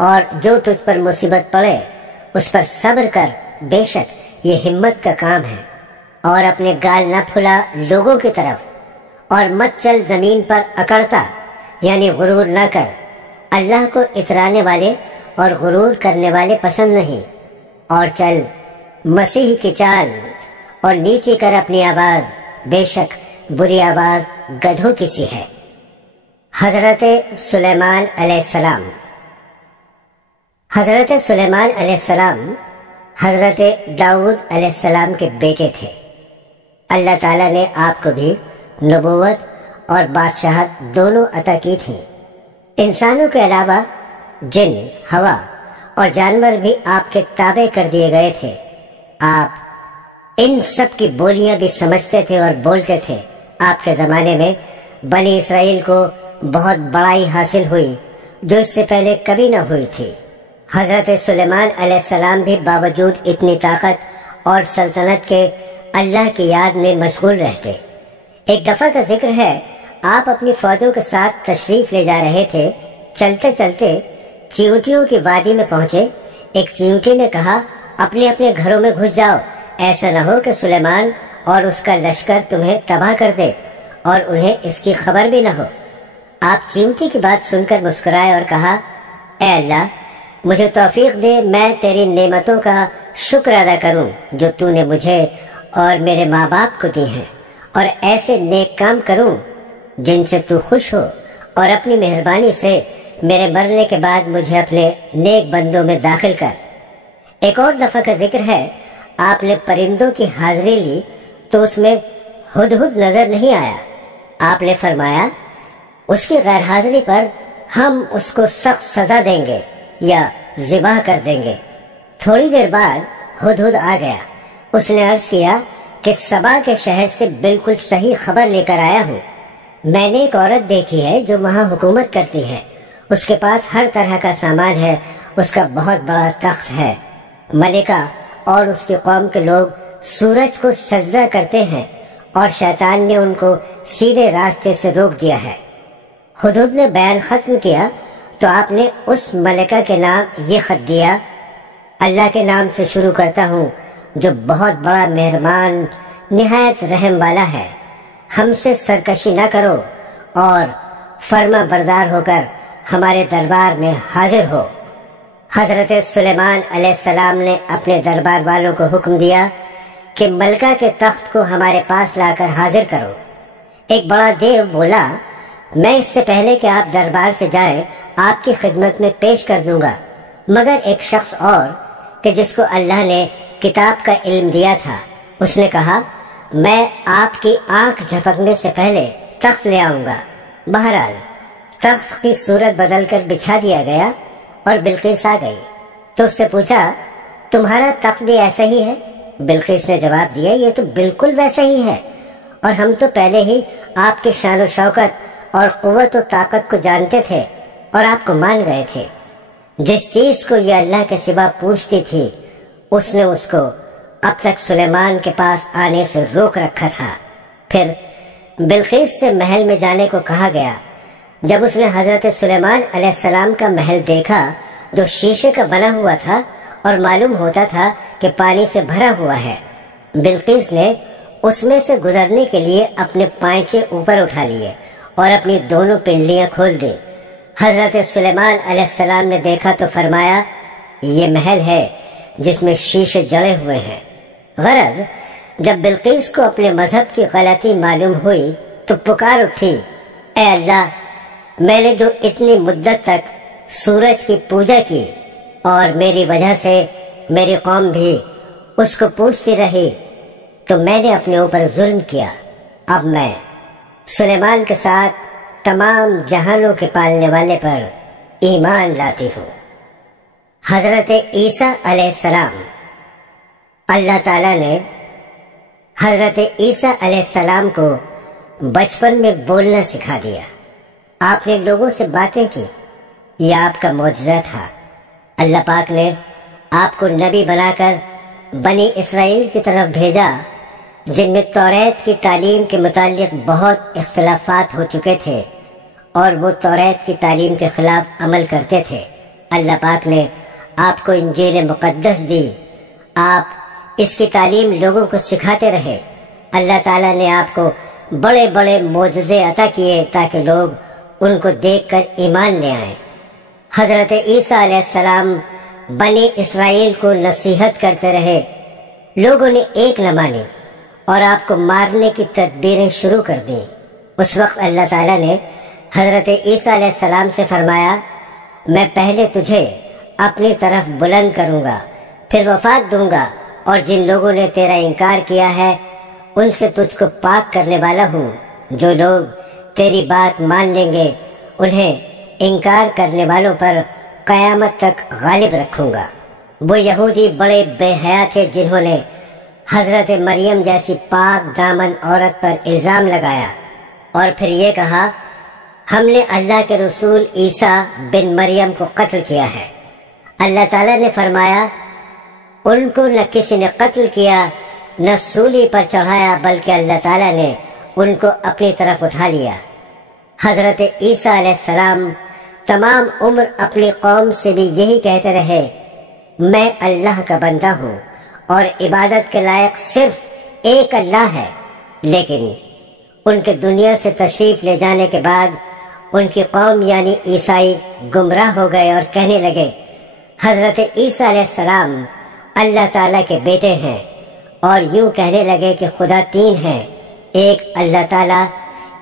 اور جو تجھ پر مصیبت پڑے اس پر صبر کر، بے شک یہ ہمت کا کام ہے۔ اور اپنے گال نہ پھلا لوگوں کی طرف، اور مت چل زمین پر اکڑتا، یعنی غرور نہ کر۔ اللہ کو اترانے والے اور غرور کرنے والے پسند نہیں۔ اور چل مسیح کی چال اور نیچی کر اپنی آواز، بے شک بری آواز گدھوں کی سی ہے۔ حضرت سلیمان علیہ السلام۔ حضرت سلیمان علیہ السلام حضرت داؤد علیہ السلام کے بیٹے تھے۔ اللہ تعالیٰ نے آپ کو بھی نبوت اور بادشاہت دونوں عطا کی تھی۔ انسانوں کے علاوہ جن، ہوا اور جانور بھی آپ کے تابع کر دیے گئے تھے۔ آپ ان سب کی بولیاں بھی سمجھتے تھے اور بولتے تھے۔ آپ کے زمانے میں بنی اسرائیل کو بہت بڑائی حاصل ہوئی جو اس سے پہلے کبھی نہ ہوئی تھی۔ حضرت سلیمان علیہ السلام بھی باوجود اتنی طاقت اور سلطنت کے اللہ کی یاد میں مشغول رہتے۔ ایک دفعہ کا ذکر ہے، آپ اپنی فوجوں کے ساتھ تشریف لے جا رہے تھے۔ چلتے چلتے چیونٹیوں کی وادی میں پہنچے۔ ایک چیونٹی نے کہا، اپنے اپنے گھروں میں گھس جاؤ، ایسا نہ ہو کہ سلیمان اور اس کا لشکر تمہیں تباہ کر دے اور انہیں اس کی خبر بھی نہ ہو۔ آپ چیونٹی کی بات سن کر مسکرائے اور کہا، اے اللہ، مجھے توفیق دے، میں تیری نعمتوں کا شکر ادا کروں جو تو نے مجھے اور میرے ماں باپ کو دی ہیں، اور ایسے نیک کام کروں جن سے تو خوش ہو، اور اپنی مہربانی سے میرے مرنے کے بعد مجھے اپنے نیک بندوں میں داخل کر۔ ایک اور دفعہ کا ذکر ہے، آپ نے پرندوں کی حاضری لی تو اس میں ہدہد نظر نہیں آیا۔ آپ نے فرمایا، اس کی غیر حاضری پر ہم اس کو سخت سزا دیں گے یا ذبح کر دیں گے۔ تھوڑی دیر بعد ہدہد آ گیا۔ اس نے عرض کیا کہ سبا کے شہر سے بالکل صحیح خبر لے کر آیا ہوں۔ میں نے ایک عورت دیکھی ہے جو وہاں حکومت کرتی ہے، اس کے پاس ہر طرح کا سامان ہے، اس کا بہت بڑا تخت ہے۔ ملکہ اور اس کی قوم کے لوگ سورج کو سجدہ کرتے ہیں اور شیطان نے ان کو سیدھے راستے سے روک دیا ہے۔ ہدہد نے بیان ختم کیا تو آپ نے اس ملکہ کے نام یہ خط دیا، اللہ کے نام سے شروع کرتا ہوں جو بہت بڑا مہربان نہایت رحم والا ہے۔ ہم سے سرکشی نہ کرو اور فرما بردار ہو کر ہمارے دربار میں حاضر ہو۔ حضرت سلیمان علیہ السلام نے اپنے دربار والوں کو حکم دیا کہ ملکہ کے تخت کو ہمارے پاس لا کر حاضر کرو۔ ایک بڑا دیو بولا، میں اس سے پہلے کہ آپ دربار سے جائیں آپ کی خدمت میں پیش کر دوں گا، مگر ایک شخص اور کہ جس کو اللہ نے کتاب کا علم دیا تھا، اس نے کہا، میں آپ کی آنکھ جھپکنے سے پہلے تخت لے آؤں گا۔ بہرحال تخت کی صورت بدل کر بچھا دیا گیا اور بلقیس آ گئی تو اس سے پوچھا، تمہارا تخت بھی ایسا ہی ہے؟ بلقیس نے جواب دیا، یہ تو بالکل ویسا ہی ہے، اور ہم تو پہلے ہی آپ کی شان و شوکت اور قوت و طاقت کو جانتے تھے اور آپ کو مان گئے تھے۔ جس چیز کو یہ اللہ کے سوا پوچھتی تھی اس نے اس کو اب تک سلیمان کے پاس آنے سے روک رکھا تھا۔ پھر بلقیس سے محل میں جانے کو کہا گیا۔ جب اس نے حضرت سلیمان علیہ السلام کا محل دیکھا جو شیشے کا بنا ہوا تھا اور معلوم ہوتا تھا کہ پانی سے بھرا ہوا ہے، بلقیس نے اس میں سے گزرنے کے لیے اپنے پائچے اوپر اٹھا لیے اور اپنی دونوں پنڈلیاں کھول دی۔ حضرت سلیمان علیہ السلام نے دیکھا تو فرمایا، یہ محل ہے جس میں شیشے جڑے ہوئے ہیں۔ غرض جب بلقیس کو اپنے مذہب کی غلطی معلوم ہوئی تو پکار اٹھی، اے اللہ، میں نے جو اتنی مدت تک سورج کی پوجا کی اور میری وجہ سے میری قوم بھی اس کو پوجتی رہی، تو میں نے اپنے اوپر ظلم کیا۔ اب میں سلیمان کے ساتھ تمام جہانوں کے پالنے والے پر ایمان لاتی ہوں۔ حضرت عیسیٰ علیہ السلام۔ اللہ تعالیٰ نے حضرت عیسیٰ علیہ السلام کو بچپن میں بولنا سکھا دیا۔ آپ نے لوگوں سے باتیں کی، یہ آپ کا معجزہ تھا۔ اللہ پاک نے آپ کو نبی بنا کر بنی اسرائیل کی طرف بھیجا، جن میں توریت کی تعلیم کے متعلق بہت اختلافات ہو چکے تھے اور وہ توریت کی تعلیم کے خلاف عمل کرتے تھے۔ اللہ پاک نے آپ کو انجیل مقدس دی، آپ اس کی تعلیم لوگوں کو سکھاتے رہے۔ اللہ تعالیٰ نے آپ کو بڑے بڑے معجزے عطا کیے تاکہ لوگ ان کو دیکھ کر ایمان لے آئیں۔ حضرت عیسیٰ علیہ السلام بنی اسرائیل کو نصیحت کرتے رہے، لوگوں نے ایک نہ مانی اور آپ کو مارنے کی تدبیریں شروع کر دیں۔ اس وقت اللہ تعالیٰ نے حضرت عیسیٰ علیہ السلام سے فرمایا، میں پہلے تجھے اپنی طرف بلند کروں گا، پھر وفات دوں گا، اور جن لوگوں نے تیرا انکار کیا ہے ان سے تجھ کو پاک کرنے والا ہوں۔ جو لوگ تیری بات مان لیں گے انہیں انکار کرنے والوں پر قیامت تک غالب رکھوں گا۔ وہ یہودی بڑے بے حیا تھے جنہوں نے حضرت مریم جیسی پاک دامن عورت پر الزام لگایا اور پھر یہ کہا، ہم نے اللہ کے رسول عیسیٰ بن مریم کو قتل کیا ہے۔ اللہ تعالیٰ نے فرمایا، ان کو نہ کسی نے قتل کیا نہ سولی پر چڑھایا، بلکہ اللہ تعالیٰ نے ان کو اپنی طرف اٹھا لیا۔ حضرت عیسیٰ علیہ السلام تمام عمر اپنی قوم سے بھی یہی کہتے رہے، میں اللہ کا بندہ ہوں اور عبادت کے لائق صرف ایک اللہ ہے۔ لیکن ان کے دنیا سے تشریف لے جانے کے بعد ان کی قوم یعنی عیسائی گمراہ ہو گئے اور کہنے لگے، حضرت عیسیٰ علیہ السلام اللہ تعالیٰ کے بیٹے ہیں، اور یوں کہنے لگے کہ خدا تین ہیں، ایک اللہ تعالیٰ،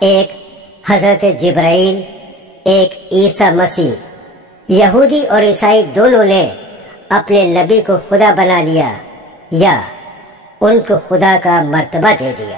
ایک حضرت جبرائیل، ایک عیسیٰ مسیح۔ یہودی اور عیسائی دونوں نے اپنے نبی کو خدا بنا لیا یا ان کو خدا کا مرتبہ دے دیا۔